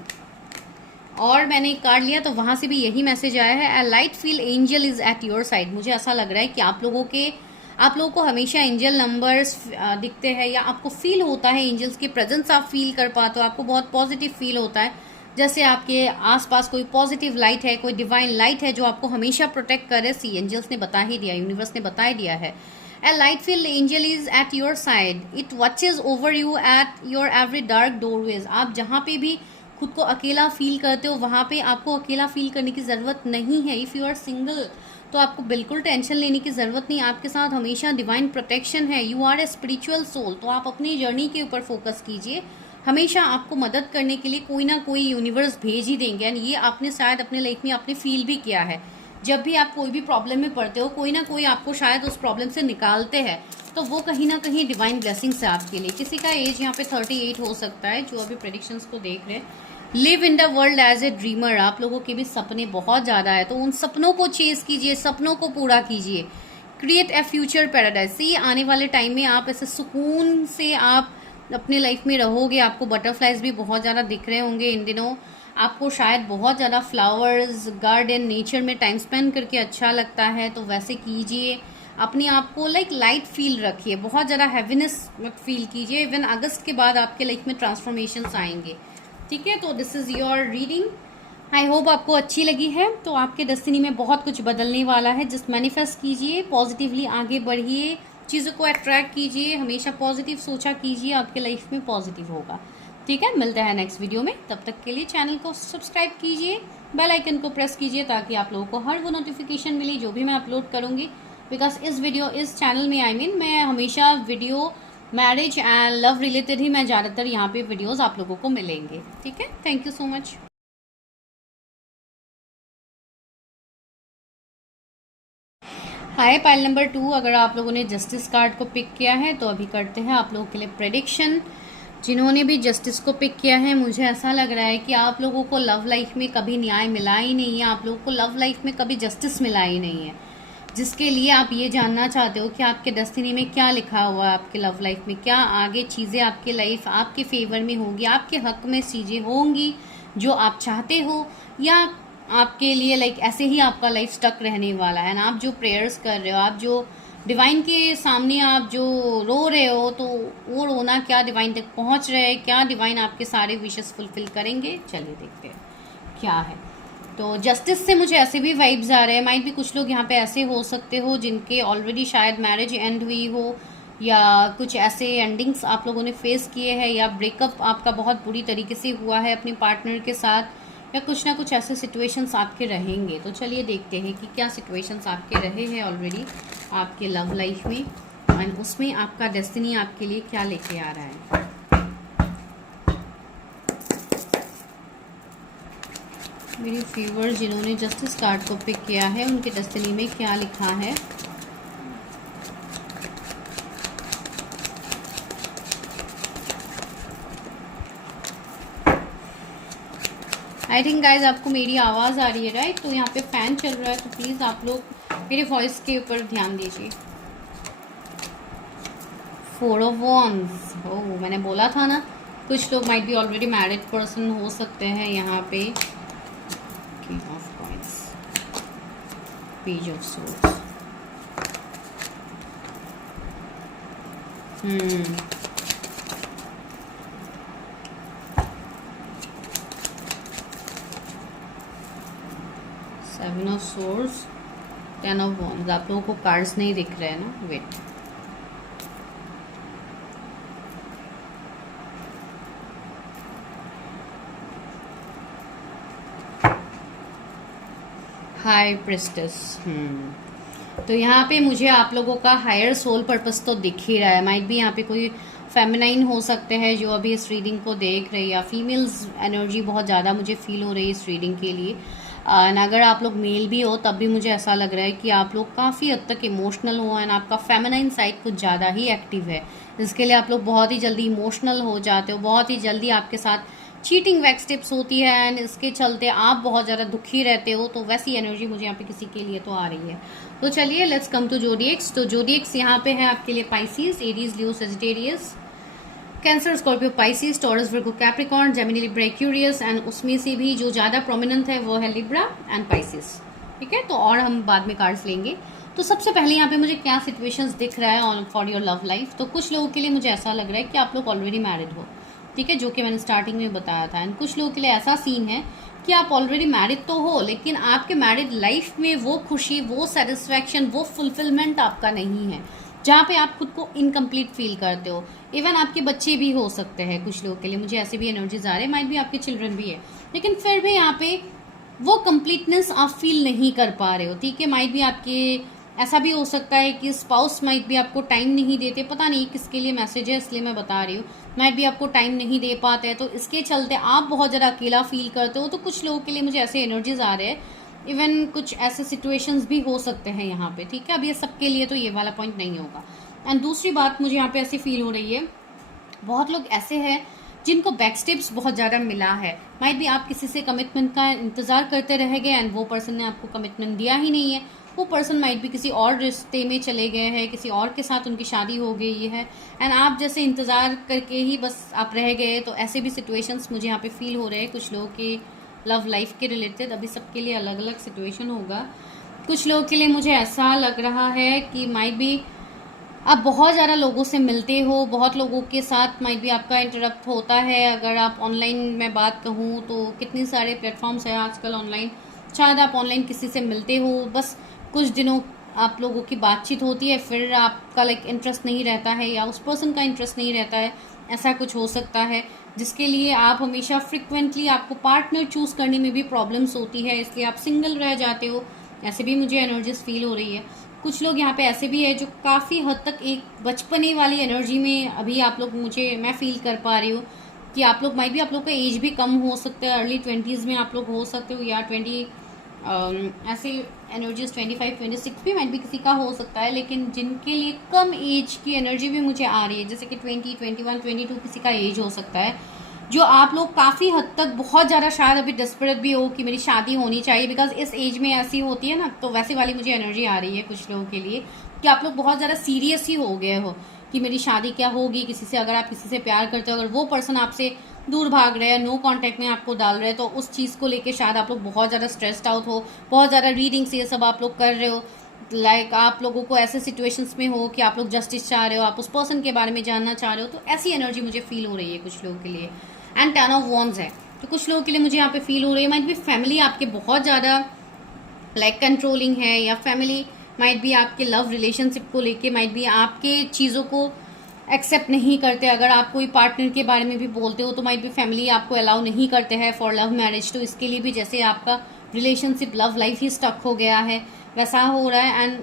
और मैंने एक कार्ड लिया तो वहां से भी यही मैसेज आया है, a light feel angel is at your side. मुझे ऐसा लग रहा है कि आप लोगों को हमेशा एंजल नंबर्स दिखते हैं या आपको फील होता है एंजल्स की प्रेजेंस आप फील कर पाते हो, आपको बहुत पॉजिटिव फील होता है, जैसे आपके आसपास कोई पॉजिटिव लाइट है, कोई डिवाइन लाइट है जो आपको हमेशा प्रोटेक्ट करे। सी, एंजल्स ने बता ही दिया, यूनिवर्स ने बता ही दिया है। A light filled angel is at your side. It watches over you at your every dark doorways. आप जहाँ पे भी खुद को अकेला फील करते हो वहाँ पे आपको अकेला फील करने की ज़रूरत नहीं है। इफ़ यू आर सिंगल तो आपको बिल्कुल टेंशन लेने की ज़रूरत नहीं, आपके साथ हमेशा डिवाइन प्रोटेक्शन है। You are a spiritual soul, तो आप अपनी जर्नी के ऊपर फोकस कीजिए। हमेशा आपको मदद करने के लिए कोई ना कोई यूनिवर्स भेज ही देंगे। एंड ये आपने शायद अपने लाइफ में आपने फील भी किया है, जब भी आप कोई भी प्रॉब्लम में पड़ते हो कोई ना कोई आपको शायद उस प्रॉब्लम से निकालते हैं, तो वो कहीं ना कहीं डिवाइन ब्लेसिंग्स है आपके लिए। किसी का एज यहाँ पे 38 हो सकता है जो अभी प्रेडिक्शंस को देख रहे हैं। Live in the world as a dreamer, आप लोगों के भी सपने बहुत ज़्यादा है तो उन सपनों को चेज कीजिए, सपनों को पूरा कीजिए। Create a future paradise. See, आने वाले टाइम में आप ऐसे सुकून से आप अपने लाइफ में रहोगे। आपको बटरफ्लाइज भी बहुत ज़्यादा दिख रहे होंगे इन दिनों, आपको शायद बहुत ज़्यादा फ्लावर्स, गार्डन, नेचर में टाइम स्पेंड करके अच्छा लगता है, तो वैसे कीजिए। अपने आप को लाइट फील रखिए, बहुत ज़्यादा हैवीनेस मत फील कीजिए। इवन अगस्त के बाद आपके लाइफ में ट्रांसफॉर्मेशंस आएंगे। ठीक है, तो this is your reading. I hope आपको अच्छी लगी है। तो आपके डेस्टिनी में बहुत कुछ बदलने वाला है। जस्ट मैनिफेस्ट कीजिए, पॉजिटिवली आगे बढ़िए, चीज़ों को अट्रैक्ट कीजिए, हमेशा पॉजिटिव सोचा कीजिए, आपके लाइफ में पॉजिटिव होगा। ठीक है, मिलते हैं नेक्स्ट वीडियो में। तब तक के लिए चैनल को सब्सक्राइब कीजिए, बेल आइकन को प्रेस कीजिए ताकि आप लोगों को हर वो नोटिफिकेशन मिले जो भी मैं अपलोड करूँगी। बिकॉज इस चैनल में मैं हमेशा video marriage and love related ही मैं ज़्यादातर यहाँ पे वीडियोस आप लोगों को मिलेंगे। ठीक है, thank you so much. Hi, pile number 2, अगर आप लोगों ने जस्टिस कार्ड को पिक किया है तो अभी करते हैं आप लोगों के लिए प्रेडिक्शन। जिन्होंने भी जस्टिस को पिक किया है, मुझे ऐसा लग रहा है कि आप लोगों को लव लाइफ में कभी न्याय मिला ही नहीं है, आप लोगों को लव लाइफ में कभी जस्टिस मिला ही नहीं है। जिसके लिए आप ये जानना चाहते हो कि आपके डेस्टिनी में क्या लिखा हुआ है, आपके लव लाइफ में क्या आगे चीज़ें आपके लाइफ आपके फेवर में होंगी, आपके हक में चीज़ें होंगी जो आप चाहते हो, या आपके लिए लाइक ऐसे ही आपका लाइफ स्टक रहने वाला है। ना आप जो प्रेयर्स कर रहे हो, आप जो डिवाइन के सामने आप जो रो रहे हो, तो वो रोना क्या डिवाइन तक पहुंच रहा है, क्या डिवाइन आपके सारे विशेस फुलफिल करेंगे। चलिए देखते हैं क्या है। तो जस्टिस से मुझे ऐसे भी वाइब्स आ रहे हैं। माइट भी कुछ लोग यहाँ पे ऐसे हो सकते हो जिनके ऑलरेडी शायद मैरिज एंड हुई हो, या कुछ ऐसे एंडिंग्स आप लोगों ने फेस किए हैं, या ब्रेकअप आपका बहुत बुरी तरीके से हुआ है अपने पार्टनर के साथ, या कुछ ना कुछ ऐसे सिचुएशंस आपके रहेंगे। तो चलिए देखते हैं कि क्या सिचुएशंस आपके रहे हैं ऑलरेडी आपके लव लाइफ में, एंड उसमें आपका डेस्टिनी आपके लिए क्या लेके आ रहा है। मेरे व्यूअर्स जिन्होंने जस्टिस कार्ड को पिक किया है, उनके डेस्टिनी में क्या लिखा है। आई थिंक गाइज आपको मेरी आवाज़ आ रही है, राइट। तो यहाँ पे फैन चल रहा है, तो प्लीज़ आप लोग मेरे वॉइस के ऊपर ध्यान दीजिए। 4 ऑफ वॉन्ड्स, ओह मैंने बोला था ना, कुछ लोग might be already married person हो सकते हैं यहाँ पे। King of coins, page of swords, seven of swords, 10 of wands. आप लोगों को कार्ड्स नहीं दिख रहे हैं ना, वेट। High priestess. तो यहाँ पे मुझे आप लोगों का हायर सोल पर्पस तो दिख ही रहा है। माइट भी यहाँ पे कोई फेमिनाइन हो सकते हैं जो अभी इस रीडिंग को देख रही है, या फीमेल्स एनर्जी बहुत ज़्यादा मुझे फील हो रही है इस रीडिंग के लिए। एंड अगर आप लोग मेल भी हो तब भी मुझे ऐसा लग रहा है कि आप लोग काफ़ी हद तक इमोशनल हो, एंड आपका फेमिनाइन साइड कुछ ज़्यादा ही एक्टिव है। इसके लिए आप लोग बहुत ही जल्दी इमोशनल हो जाते हो, बहुत ही जल्दी आपके साथ चीटिंग वैक्स टिप्स होती है, एंड इसके चलते आप बहुत ज़्यादा दुखी रहते हो। तो वैसी एनर्जी मुझे यहाँ पे किसी के लिए तो आ रही है। तो चलिए लेट्स कम टू जोडिएक्स। तो जोडिएक्स यहाँ पे है आपके लिए Pisces, Aries, Leo, Sagittarius, cancer, Scorpio, Pisces, taurus, Virgo, Capricorn, Gemini, Libra, Aquarius, and उसमें से भी जो ज़्यादा प्रोमिनेंट है वो है लिब्रा एंड पाइसिस। ठीक है, तो और हम बाद में कार्ड्स लेंगे। तो सबसे पहले यहाँ पे मुझे क्या सिचुएशंस दिख रहा है फॉर योर लव लाइफ। तो कुछ लोगों के लिए मुझे ऐसा लग रहा है कि आप लोग ऑलरेडी मैरिड हो, ठीक है, जो कि मैंने स्टार्टिंग में बताया था। एंड कुछ लोगों के लिए ऐसा सीन है कि आप ऑलरेडी मैरिड तो हो, लेकिन आपके मैरिड लाइफ में वो खुशी, वो सेटिस्फैक्शन, वो फुलफिलमेंट आपका नहीं है, जहाँ पे आप खुद को इनकम्प्लीट फील करते हो। इवन आपके बच्चे भी हो सकते हैं कुछ लोगों के लिए, मुझे ऐसे भी एनर्जीज आ रहे हैं। माइट भी आपके चिल्ड्रन भी है, लेकिन फिर भी यहाँ पे वो कंप्लीटनेस आप फील नहीं कर पा रहे हो। ठीक है, माइट भी आपके ऐसा भी हो सकता है कि स्पाउस माइट भी आपको टाइम नहीं देते। पता नहीं किसके लिए मैसेज है, इसलिए मैं बता रही हूँ। माइट भी आपको टाइम नहीं दे पाते हैं, तो इसके चलते आप बहुत ज़्यादा अकेला फील करते हो। तो कुछ लोगों के लिए मुझे ऐसे एनर्जीज आ रहे हैं। इवन कुछ ऐसे सिचुएशंस भी हो सकते हैं यहाँ पे। ठीक है, अब ये सबके लिए तो ये वाला पॉइंट नहीं होगा। एंड दूसरी बात मुझे यहाँ पे ऐसी फील हो रही है, बहुत लोग ऐसे हैं जिनको बैकस्टेप्स बहुत ज़्यादा मिला है। माइट भी आप किसी से कमिटमेंट का इंतज़ार करते रह गए, एंड वो पर्सन ने आपको कमिटमेंट दिया ही नहीं है। वो पर्सन माइट भी किसी और रिश्ते में चले गए हैं, किसी और के साथ उनकी शादी हो गई है, एंड आप जैसे इंतज़ार करके ही बस आप रह गए। तो ऐसे भी सिचुएशंस मुझे यहाँ पे फील हो रहे हैं कुछ लोगों के लव लाइफ के रिलेटेड। अभी सबके लिए अलग अलग सिचुएशन होगा। कुछ लोगों के लिए मुझे ऐसा लग रहा है कि माइट भी आप बहुत ज़्यादा लोगों से मिलते हो, बहुत लोगों के साथ माइट भी आपका इंटरप्ट होता है। अगर आप ऑनलाइन में बात कहूँ तो कितने सारे प्लेटफॉर्म्स हैं आजकल ऑनलाइन, शायद आप ऑनलाइन किसी से मिलते हो, बस कुछ दिनों आप लोगों की बातचीत होती है, फिर आपका लाइक इंटरेस्ट नहीं रहता है, या उस पर्सन का इंटरेस्ट नहीं रहता है। ऐसा कुछ हो सकता है जिसके लिए आप हमेशा फ्रिक्वेंटली आपको पार्टनर चूज़ करने में भी प्रॉब्लम्स होती है, इसलिए आप सिंगल रह जाते हो। ऐसे भी मुझे एनर्जीज फील हो रही है। कुछ लोग यहाँ पे ऐसे भी है जो काफ़ी हद तक एक बचपने वाली एनर्जी में अभी आप लोग मैं फील कर पा रही हूँ कि आप लोग माइट भी आप लोग का एज भी कम हो सकता है, अर्ली 20s में आप लोग हो सकते हो, या 20 ऐसे एनर्जीज 25, 26 भी माइट भी किसी का हो सकता है। लेकिन जिनके लिए कम एज की एनर्जी भी मुझे आ रही है, जैसे कि 20, 21, 22 किसी का एज हो सकता है, जो आप लोग काफ़ी हद तक बहुत ज़्यादा शायद अभी डेस्परेट भी हो कि मेरी शादी होनी चाहिए, बिकॉज इस एज में ऐसी होती है ना, तो वैसी वाली मुझे एनर्जी आ रही है कुछ लोगों के लिए कि आप लोग बहुत ज़्यादा सीरियस ही हो गए हो कि मेरी शादी क्या होगी किसी से। अगर आप किसी से प्यार करते हो, अगर वो पर्सन आपसे दूर भाग रहे हैं, नो कांटेक्ट में आपको डाल रहे हैं, तो उस चीज़ को लेके शायद आप लोग बहुत ज़्यादा स्ट्रेस्ड आउट हो, बहुत ज़्यादा रीडिंग्स ये सब आप लोग कर रहे हो। आप लोगों को ऐसे सिचुएशंस में हो कि आप लोग जस्टिस चाह रहे हो, आप उस पर्सन के बारे में जानना चाह रहे हो, तो ऐसी एनर्जी मुझे फील हो रही है कुछ लोगों के लिए। एंड 10 ऑफ वॉन्ड्स है, तो कुछ लोगों के लिए मुझे यहाँ पे फील हो रही है माइट भी फैमिली आपके बहुत ज़्यादा कंट्रोलिंग है, या फैमिली माइट भी आपके लव रिलेशनशिप को लेके माइट भी आपके चीज़ों को एक्सेप्ट नहीं करते। अगर आप कोई पार्टनर के बारे में भी बोलते हो तो माइट भी फैमिली आपको अलाउ नहीं करते हैं फॉर लव मैरिज, तो इसके लिए भी जैसे आपका रिलेशनशिप लव लाइफ ही स्टक हो गया है वैसा हो रहा है। एंड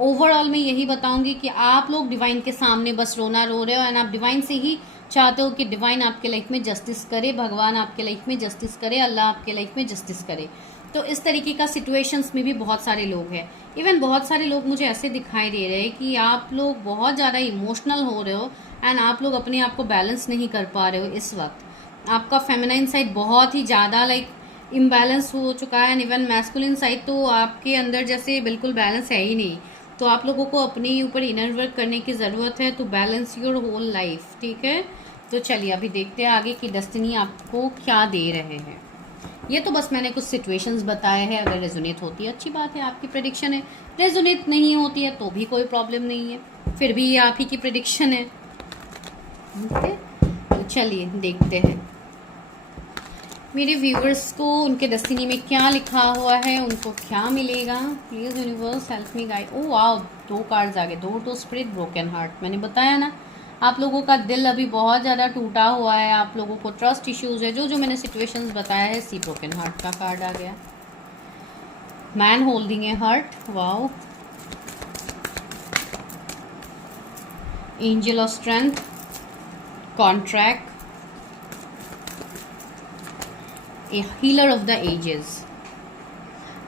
ओवरऑल मैं यही बताऊंगी कि आप लोग डिवाइन के सामने बस रोना रो रहे हो, एंड आप डिवाइन से ही चाहते हो कि डिवाइन आपके लाइफ में जस्टिस करे, भगवान आपके लाइफ में जस्टिस करे, अल्लाह आपके लाइफ में जस्टिस करे। तो इस तरीके का सिचुएशंस में भी बहुत सारे लोग हैं। इवन बहुत सारे लोग मुझे ऐसे दिखाई दे रहे हैं कि आप लोग बहुत ज़्यादा इमोशनल हो रहे हो, एंड आप लोग अपने आप को बैलेंस नहीं कर पा रहे हो इस वक्त। आपका फेमिनाइन साइड बहुत ही ज़्यादा इम्बैलेंस हो चुका है, एंड इवन मैस्कुलिन साइड तो आपके अंदर जैसे बिल्कुल बैलेंस है ही नहीं। तो आप लोगों को अपने ऊपर इनर वर्क करने की ज़रूरत है to balance your whole life, ठीक है। तो चलिए अभी देखते हैं आगे की डेस्टिनी आपको क्या दे रहे हैं। ये तो बस मैंने कुछ सिचुएशंस बताए हैं, अगर रेजोनेट होती है अच्छी बात है, आपकी प्रेडिक्शन है। रेजोनेट नहीं होती है तो भी कोई प्रॉब्लम नहीं है, फिर भी ये आप ही की प्रेडिक्शन है, ठीक है। तो चलिए देखते हैं मेरे व्यूवर्स को उनके डेस्टिनी में क्या लिखा हुआ है, उनको क्या मिलेगा। Please universe help me guide. Oh wow, 2 cards आ गए, 2 टू स्पिरिट ब्रोकन हार्ट। मैंने बताया ना आप लोगों का दिल अभी बहुत ज़्यादा टूटा हुआ है, आप लोगों को ट्रस्ट इश्यूज है, जो मैंने सिचुएशंस बताया है। सी ब्रोकन हार्ट का कार्ड आ गया, man holding a heart, wow, angel of strength, contract, a healer of the ages,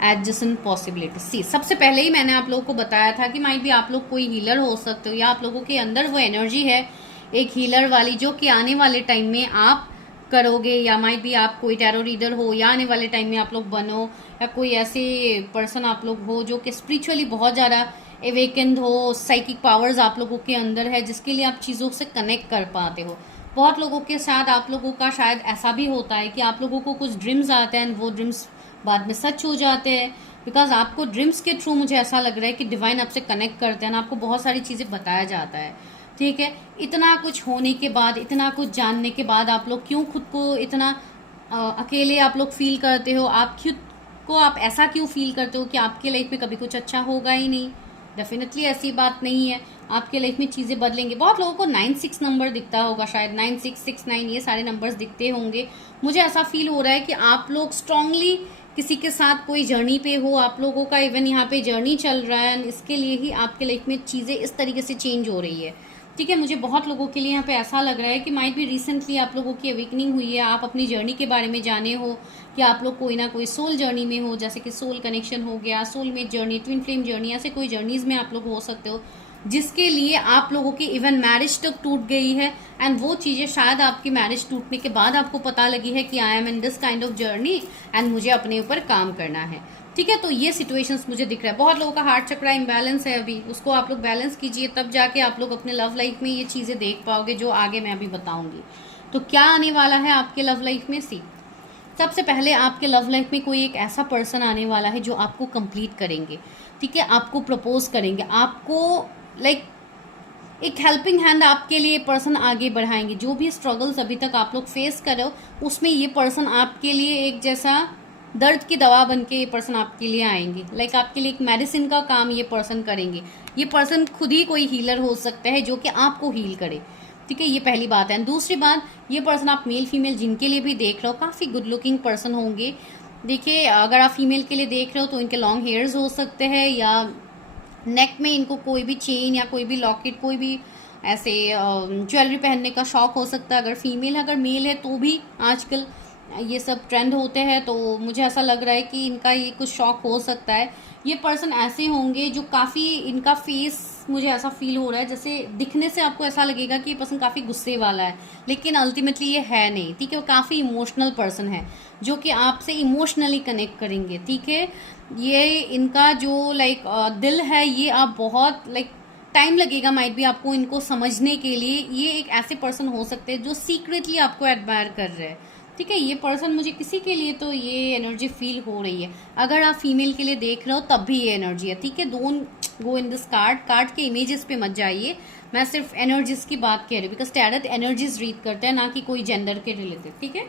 adjacent possibility. See सबसे पहले ही मैंने आप लोगों को बताया था कि माइट भी आप लोग कोई हीलर हो सकते हो, या आप लोगों के अंदर वो एनर्जी है एक हीलर वाली जो कि आने वाले टाइम में आप करोगे, या माइट भी आप कोई टैरो रीडर हो, या आने वाले टाइम में आप लोग बनो, या कोई ऐसे पर्सन आप लोग हो जो कि स्पिरिचुअली बहुत ज़्यादा एवेकेंड हो, साइकिक पावर्स आप लोगों के अंदर है जिसके लिए आप चीज़ों से कनेक्ट कर पाते हो। बहुत लोगों के साथ आप लोगों का शायद ऐसा भी होता है कि आप लोगों को कुछ ड्रीम्स आते हैं, वो ड्रीम्स बाद में सच हो जाते हैं, बिकॉज आपको ड्रीम्स के थ्रू मुझे ऐसा लग रहा है कि डिवाइन आपसे कनेक्ट करते हैं ना, आपको बहुत सारी चीज़ें बताया जाता है, ठीक है। इतना कुछ होने के बाद, इतना कुछ जानने के बाद आप लोग क्यों खुद को इतना अकेले आप लोग फील करते हो, आप खुद को आप ऐसा क्यों फील करते हो कि आपके लाइफ में कभी कुछ अच्छा होगा ही नहीं। डेफिनेटली ऐसी बात नहीं है, आपके लाइफ में चीज़ें बदलेंगे। बहुत लोगों को 96 नंबर दिखता होगा, शायद 9669 ये सारे नंबर्स दिखते होंगे। मुझे ऐसा फील हो रहा है कि आप लोग स्ट्रांगली किसी के साथ कोई जर्नी पे हो, आप लोगों का इवन यहाँ पे जर्नी चल रहा है, इसके लिए ही आपके लाइफ में चीज़ें इस तरीके से चेंज हो रही है, ठीक है। मुझे बहुत लोगों के लिए यहाँ पे ऐसा लग रहा है कि माइट भी रिसेंटली आप लोगों की अवेकनिंग हुई है, आप अपनी जर्नी के बारे में जाने हो कि आप लोग कोई ना कोई सोल जर्नी में हो, जैसे कि सोल कनेक्शन हो गया, soulmate journey, twin flame journey, ऐसे कोई जर्नीज़ में आप लोग हो सकते हो जिसके लिए आप लोगों की इवन मैरिज तक टूट गई है, एंड वो चीज़ें शायद आपकी मैरिज टूटने के बाद आपको पता लगी है कि I am in this kind of journey and मुझे अपने ऊपर काम करना है, ठीक है। तो ये सिचुएशंस मुझे दिख रहा है। बहुत लोगों का हार्ट चक्रा इम्बैलेंस है अभी, उसको आप लोग बैलेंस कीजिए, तब जाके आप लोग अपने लव लाइफ में ये चीज़ें देख पाओगे जो आगे मैं अभी बताऊंगी। तो क्या आने वाला है आपके लव लाइफ में? सी सबसे पहले आपके लव लाइफ में कोई एक ऐसा पर्सन आने वाला है जो आपको कंप्लीट करेंगे, ठीक है, आपको प्रपोज करेंगे, आपको एक हेल्पिंग हैंड आपके लिए पर्सन आगे बढ़ाएंगे। जो भी स्ट्रगल्स अभी तक आप लोग फेस कर रहे हो उसमें ये पर्सन आपके लिए एक जैसा दर्द की दवा बन के ये पर्सन आपके लिए आएंगे, आपके लिए एक मेडिसिन का काम ये पर्सन करेंगे। ये पर्सन खुद ही कोई हीलर हो सकता है जो कि आपको हील करे, ठीक है। ये पहली बात है। दूसरी बात, ये पर्सन आप मेल फीमेल जिनके लिए भी देख रहे हो काफ़ी गुड लुकिंग पर्सन होंगे। देखिए, अगर आप फीमेल के लिए देख रहे हो तो इनके लॉन्ग हेयर्स हो सकते हैं, या नेक में इनको कोई भी चेन या कोई भी लॉकेट, कोई भी ऐसे ज्वेलरी पहनने का शौक हो सकता है अगर फीमेल है। अगर मेल है तो भी आजकल ये सब ट्रेंड होते हैं, तो मुझे ऐसा लग रहा है कि इनका ये कुछ शौक हो सकता है। ये पर्सन ऐसे होंगे जो काफ़ी, इनका फेस मुझे ऐसा फील हो रहा है जैसे दिखने से आपको ऐसा लगेगा कि ये पर्सन काफ़ी गुस्से वाला है, लेकिन अल्टीमेटली ये है नहीं, ठीक है। वो काफ़ी इमोशनल पर्सन है जो कि आपसे इमोशनली कनेक्ट करेंगे, ठीक है। ये इनका जो लाइक दिल है, ये आप बहुत लाइक टाइम लगेगा माइट भी आपको इनको समझने के लिए। ये एक ऐसे पर्सन हो सकते हैं जो सीक्रेटली आपको एडमायर कर रहे हैं, ठीक है। ये पर्सन मुझे किसी के लिए तो ये एनर्जी फील हो रही है। अगर आप फीमेल के लिए देख रहे हो तब भी ये एनर्जी है, ठीक है। Don't go in this card के इमेजेस पे मत जाइए, मैं सिर्फ एनर्जीज की बात कह रही हूँ, बिकॉज टैरट एनर्जीज रीड करते हैं, ना कि कोई जेंडर के रिलेटेड, ठीक है।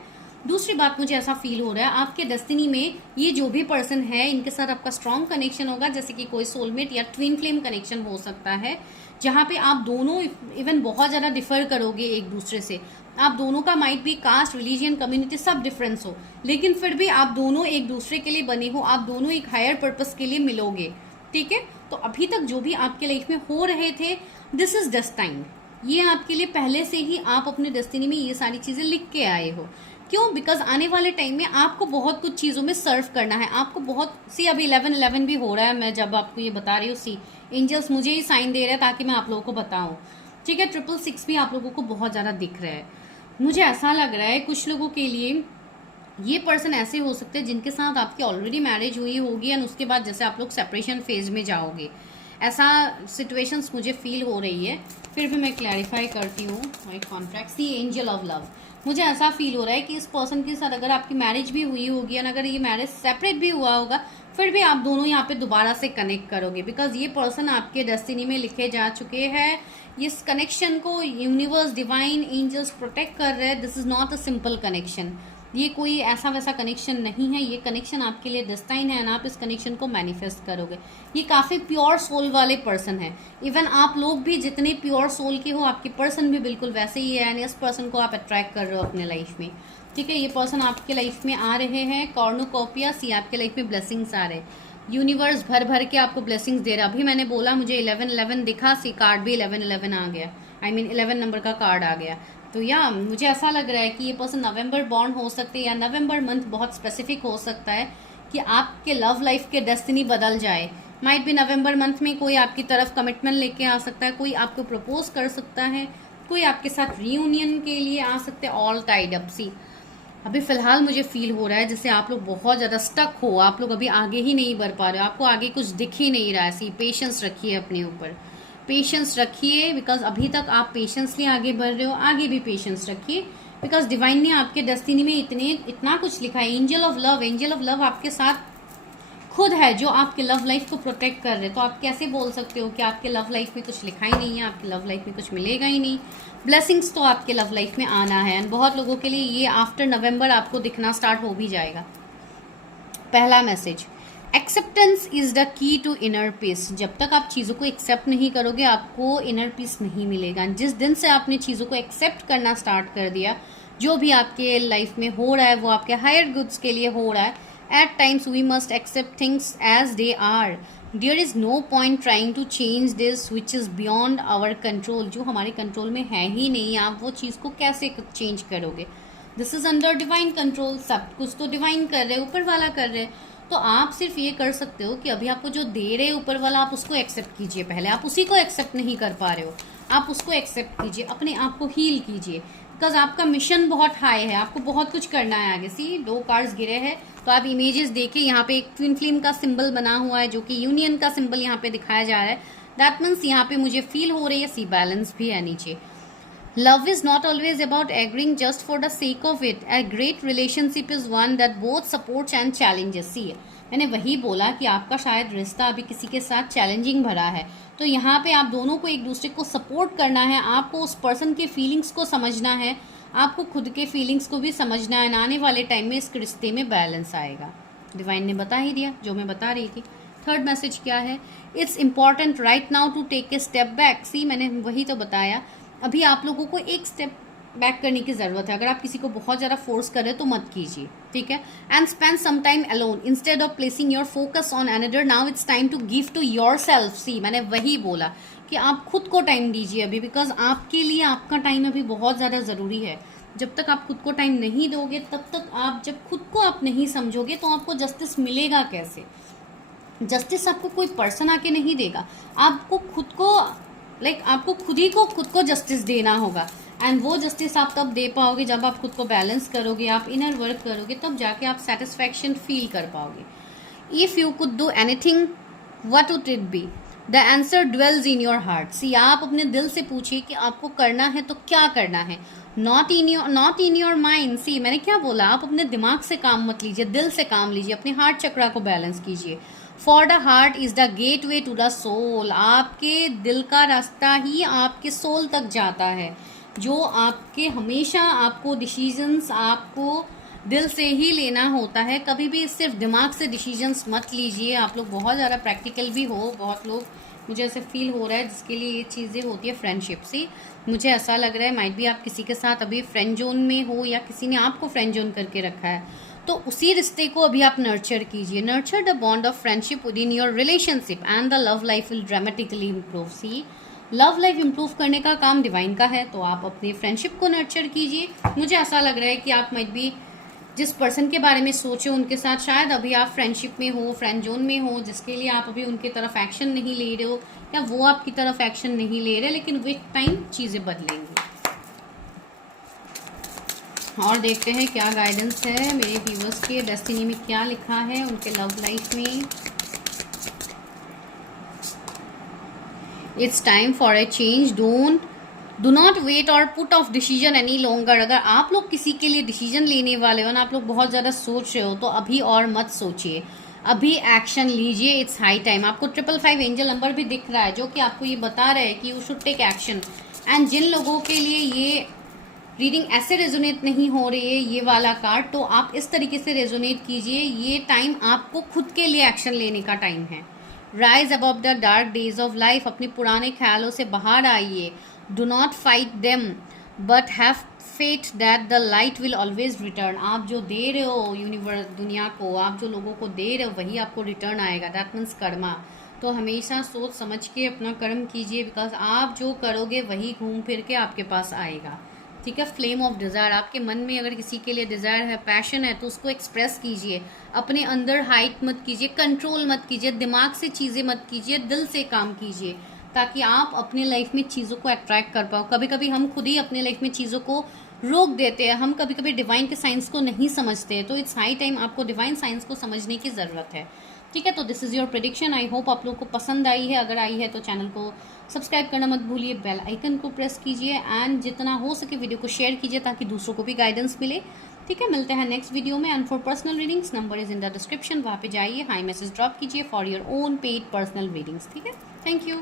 दूसरी बात मुझे ऐसा फील हो रहा है आपके डेस्टिनी में ये जो भी पर्सन है इनके साथ आपका स्ट्रॉन्ग कनेक्शन होगा, जैसे कि कोई सोलमेट या ट्विन फ्लेम कनेक्शन हो सकता है, जहाँ पे आप दोनों इवन बहुत ज़्यादा डिफर करोगे एक दूसरे से। आप दोनों का माइट भी कास्ट, रिलीजन, कम्युनिटी सब डिफरेंस हो, लेकिन फिर भी आप दोनों एक दूसरे के लिए बने हो, आप दोनों एक हायर पर्पस के लिए मिलोगे, ठीक है। तो अभी तक जो भी आपके लाइफ में हो रहे थे, दिस इज डेस्टाइन, ये आपके लिए पहले से ही आप अपने डेस्टिनी में ये सारी चीज़ें लिख के आए हो। क्यों? बिकॉज आने वाले टाइम में आपको बहुत कुछ चीज़ों में सर्व करना है, आपको बहुत सी अभी 11-11 भी हो रहा है, मैं जब आपको ये बता रही हूँ, सी एंजल्स मुझे ही साइन दे रहे हैं ताकि मैं आप लोगों को बताऊं, ठीक है। 666 भी आप लोगों को बहुत ज़्यादा दिख रहा है। मुझे ऐसा लग रहा है कुछ लोगों के लिए ये पर्सन ऐसे हो सकते हैं जिनके साथ आपकी ऑलरेडी मैरिज हुई होगी एंड उसके बाद जैसे आप लोग सेपरेशन फेज में जाओगे, ऐसा सिचुएशंस मुझे फील हो रही है। फिर भी मैं क्लैरिफाई करती हूँ my contract. See angel of love, मुझे ऐसा फील हो रहा है कि इस पर्सन के साथ अगर आपकी मैरिज भी हुई होगी एंड अगर ये मैरिज सेपरेट भी हुआ होगा, फिर भी आप दोनों यहाँ पे दोबारा से कनेक्ट करोगे, बिकॉज ये पर्सन आपके डेस्टिनी में लिखे जा चुके हैं। इस कनेक्शन को यूनिवर्स, डिवाइन, एंजल्स प्रोटेक्ट कर रहे हैं। This is not a simple connection, ये कोई ऐसा वैसा कनेक्शन नहीं है, ये कनेक्शन आपके लिए डेस्टाइन है एंड आप इस कनेक्शन को मैनिफेस्ट करोगे। ये काफ़ी प्योर सोल वाले पर्सन है, इवन आप लोग भी जितने प्योर सोल के हो, आपके पर्सन भी बिल्कुल वैसे ही है एंड इस पर्सन को आप अट्रैक्ट कर रहे हो अपने लाइफ में, ठीक है। ये पर्सन आपके लाइफ में आ रहे हैं, कॉर्नुकोपियस, ये आपके लाइफ में ब्लेसिंग्स आ रहे हैं। यूनिवर्स भर भर के आपको ब्लेसिंग्स दे रहा है। अभी मैंने बोला मुझे 11-11 दिखा, सी कार्ड भी 11-11 आ गया, आई मीन 11 नंबर का कार्ड आ गया। तो या मुझे ऐसा लग रहा है कि ये पर्सन नवंबर बॉर्न हो सकते हैं, या नवंबर मंथ बहुत स्पेसिफिक हो सकता है कि आपके लव लाइफ के डेस्टिनी बदल जाए। माइट भी नवंबर मंथ में कोई आपकी तरफ कमिटमेंट लेके आ सकता है, कोई आपको प्रपोज कर सकता है, कोई आपके साथ रीयूनियन के लिए आ सकते हैं, ऑल टाइड अप। सी अभी फिलहाल मुझे फील हो रहा है जैसे आप लोग बहुत ज़्यादा स्टक हो, आप लोग अभी आगे ही नहीं बढ़ पा रहे हो, आपको आगे कुछ दिख ही नहीं रहा है। सी पेशेंस रखिए अपने ऊपर, पेशेंस रखिए, बिकॉज अभी तक आप पेशेंसली आगे बढ़ रहे हो, आगे भी पेशेंस रखिए, बिकॉज डिवाइन ने आपके डेस्टिनी में इतना कुछ लिखा है। एंजल ऑफ लव आपके साथ खुद है, जो आपके लव लाइफ को प्रोटेक्ट कर रहे हैं। तो आप कैसे बोल सकते हो कि आपके लव लाइफ में कुछ लिखा ही नहीं है, आपके लव लाइफ में कुछ मिलेगा ही नहीं। ब्लेसिंग्स तो आपके लव लाइफ में आना है एंड बहुत लोगों के लिए ये आफ्टर नवंबर आपको दिखना स्टार्ट हो भी जाएगा। पहला message, acceptance is the key to inner peace. जब तक आप चीज़ों को एक्सेप्ट नहीं करोगे, आपको इनर पीस नहीं मिलेगा। जिस दिन से आपने चीज़ों को एक्सेप्ट करना स्टार्ट कर दिया, जो भी आपके लाइफ में हो रहा है वो आपके हायर गुड्स के लिए हो रहा है। At times we must accept things as they are. There is no point trying to change this which is beyond our control. जो हमारे कंट्रोल में है ही नहीं, आप वो चीज़ को कैसे चेंज करोगे? This is under divine control. सब कुछ तो डिवाइन कर रहे, ऊपर वाला कर रहे। तो आप सिर्फ ये कर सकते हो कि अभी आपको जो दे रहे ऊपर वाला, आप उसको एक्सेप्ट कीजिए। पहले आप उसी को एक्सेप्ट नहीं कर पा रहे हो, आप उसको एक्सेप्ट कीजिए, अपने आप को हील कीजिए, बिकॉज आपका मिशन बहुत हाई है, आपको बहुत कुछ करना है आगे। सी 2 कार्ड्स गिरे हैं, तो आप इमेजेस देखिए, यहाँ पे एक ट्विन फ्लेम का सिंबल बना हुआ है जो कि यूनियन का सिंबल यहाँ पे दिखाया जा रहा है। दैट मीन्स यहाँ पे मुझे फील हो रही है सी बैलेंस भी है नीचे। Love is not always about agreeing just for the sake of it. A great relationship is one that both supports and challenges. See मैंने वही बोला कि आपका शायद रिश्ता अभी किसी के साथ चैलेंजिंग भरा है, तो यहाँ पे आप दोनों को एक दूसरे को सपोर्ट करना है, आपको उस पर्सन के फीलिंग्स को समझना है, आपको खुद के फीलिंग्स को भी समझना है। आने वाले टाइम में इस रिश्ते में बैलेंस आएगा। डिवाइन ने बता ही दिया जो मैं बता रही थी। थर्ड मैसेज क्या है? It's important right now to take a step back. See मैंने वही तो बताया, अभी आप लोगों को एक स्टेप बैक करने की ज़रूरत है। अगर आप किसी को बहुत ज़्यादा फोर्स कर रहे हो तो मत कीजिए, ठीक है। And spend some time alone instead of placing your focus on another. Now it's time to give to yourself. See मैंने वही बोला कि आप खुद को टाइम दीजिए अभी, बिकॉज आपके लिए आपका टाइम अभी बहुत ज़्यादा ज़रूरी है। जब तक आप खुद को टाइम नहीं दोगे, तब तक आप जब खुद को आप नहीं समझोगे तो आपको जस्टिस मिलेगा कैसे? जस्टिस आपको कोई पर्सन आके नहीं देगा, आपको खुद को आपको खुद ही को खुद को जस्टिस देना होगा। एंड वो जस्टिस आप तब दे पाओगे जब आप खुद को बैलेंस करोगे, आप इनर वर्क करोगे, तब जाके आप सेटिस्फैक्शन फील कर पाओगे। If you could do anything what would it be? The answer dwells in your heart. See, आप अपने दिल से पूछिए कि आपको करना है तो क्या करना है, नॉट इन योर माइंड। सी, मैंने क्या बोला, आप अपने दिमाग से काम मत लीजिए, दिल से काम लीजिए, अपने हार्ट चक्रा को बैलेंस कीजिए। For the heart is the gateway to the soul. आपके दिल का रास्ता ही आपके सोल तक जाता है, जो आपके हमेशा आपको डिसीजंस आपको दिल से ही लेना होता है। कभी भी सिर्फ दिमाग से डिसीजंस मत लीजिए। आप लोग बहुत ज़्यादा प्रैक्टिकल भी हो, बहुत लोग, मुझे ऐसे फील हो रहा है जिसके लिए ये चीज़ें होती है फ्रेंडशिप से। मुझे ऐसा लग रहा है माइट भी आप किसी के साथ अभी फ्रेंड जोन में हो या किसी ने आपको फ्रेंड जोन करके रखा है, तो उसी रिश्ते को अभी आप नर्चर कीजिए। Nurture the bond of friendship within your relationship and the love life will dramatically improve. See, love life improve करने का काम डिवाइन का है, तो आप अपने फ्रेंडशिप को नर्चर कीजिए। मुझे ऐसा लग रहा है कि आप माइट भी जिस पर्सन के बारे में सोचो उनके साथ शायद अभी आप फ्रेंडशिप में हो, फ्रेंड जोन में हो, जिसके लिए आप अभी उनके तरफ एक्शन नहीं ले रहे हो या वो आपकी तरफ एक्शन नहीं ले रहे, लेकिन विद टाइम चीज़ें बदलेंगी। और देखते हैं क्या गाइडेंस है मेरे व्यूअर्स के, डेस्टिनी में क्या लिखा है उनके लव लाइफ में। It's time for a change, do not wait और put off decision any longer. अगर आप लोग किसी के लिए डिसीजन लेने वाले हो ना, आप लोग बहुत ज़्यादा सोच रहे हो, तो अभी और मत सोचिए, अभी एक्शन लीजिए। It's high time. आपको 555 एंजल नंबर भी दिख रहा है जो कि आपको ये बता रहा है कि you should take action. And जिन लोगों के लिए ये रीडिंग ऐसे रेजोनेट नहीं हो रही है, ये वाला कार्ड, तो आप इस तरीके से रेजोनेट कीजिए। ये टाइम आपको खुद के लिए एक्शन लेने का टाइम है। Rise above the dark days of life. अपने पुराने ख्यालों से बाहर आइए। Do not fight them but have faith that the light will always return. आप जो दे रहे हो यूनिवर्स, दुनिया को, आप जो लोगों को दे रहे हो वही आपको रिटर्न आएगा। That means Karma. तो हमेशा सोच समझ के अपना कर्म कीजिए, बिकॉज आप जो करोगे वही घूम फिर के आपके पास आएगा। ठीक है। Flame of desire. आपके मन में अगर किसी के लिए डिज़ायर है, पैशन है, तो उसको एक्सप्रेस कीजिए। अपने अंदर हाइट मत कीजिए, कंट्रोल मत कीजिए, दिमाग से चीज़ें मत कीजिए, दिल से काम कीजिए, ताकि आप अपने लाइफ में चीज़ों को अट्रैक्ट कर पाओ। कभी कभी हम खुद ही अपने लाइफ में चीज़ों को रोक देते हैं, हम कभी कभी डिवाइन के साइंस को नहीं समझते, तो इट्स हाई टाइम आपको डिवाइन साइंस को समझने की ज़रूरत है। ठीक है। तो this is your prediction. I hope आप लोग को पसंद आई है। अगर आई है तो चैनल को सब्सक्राइब करना मत भूलिए, बेल आइकन को प्रेस कीजिए एंड जितना हो सके वीडियो को शेयर कीजिए ताकि दूसरों को भी गाइडेंस मिले। ठीक है। मिलते हैं नेक्स्ट वीडियो में। And for personal readings, number is in the description, वहाँ पे जाइए, हाई मैसेज ड्रॉप कीजिए for your own paid personal readings. ठीक है। Thank you.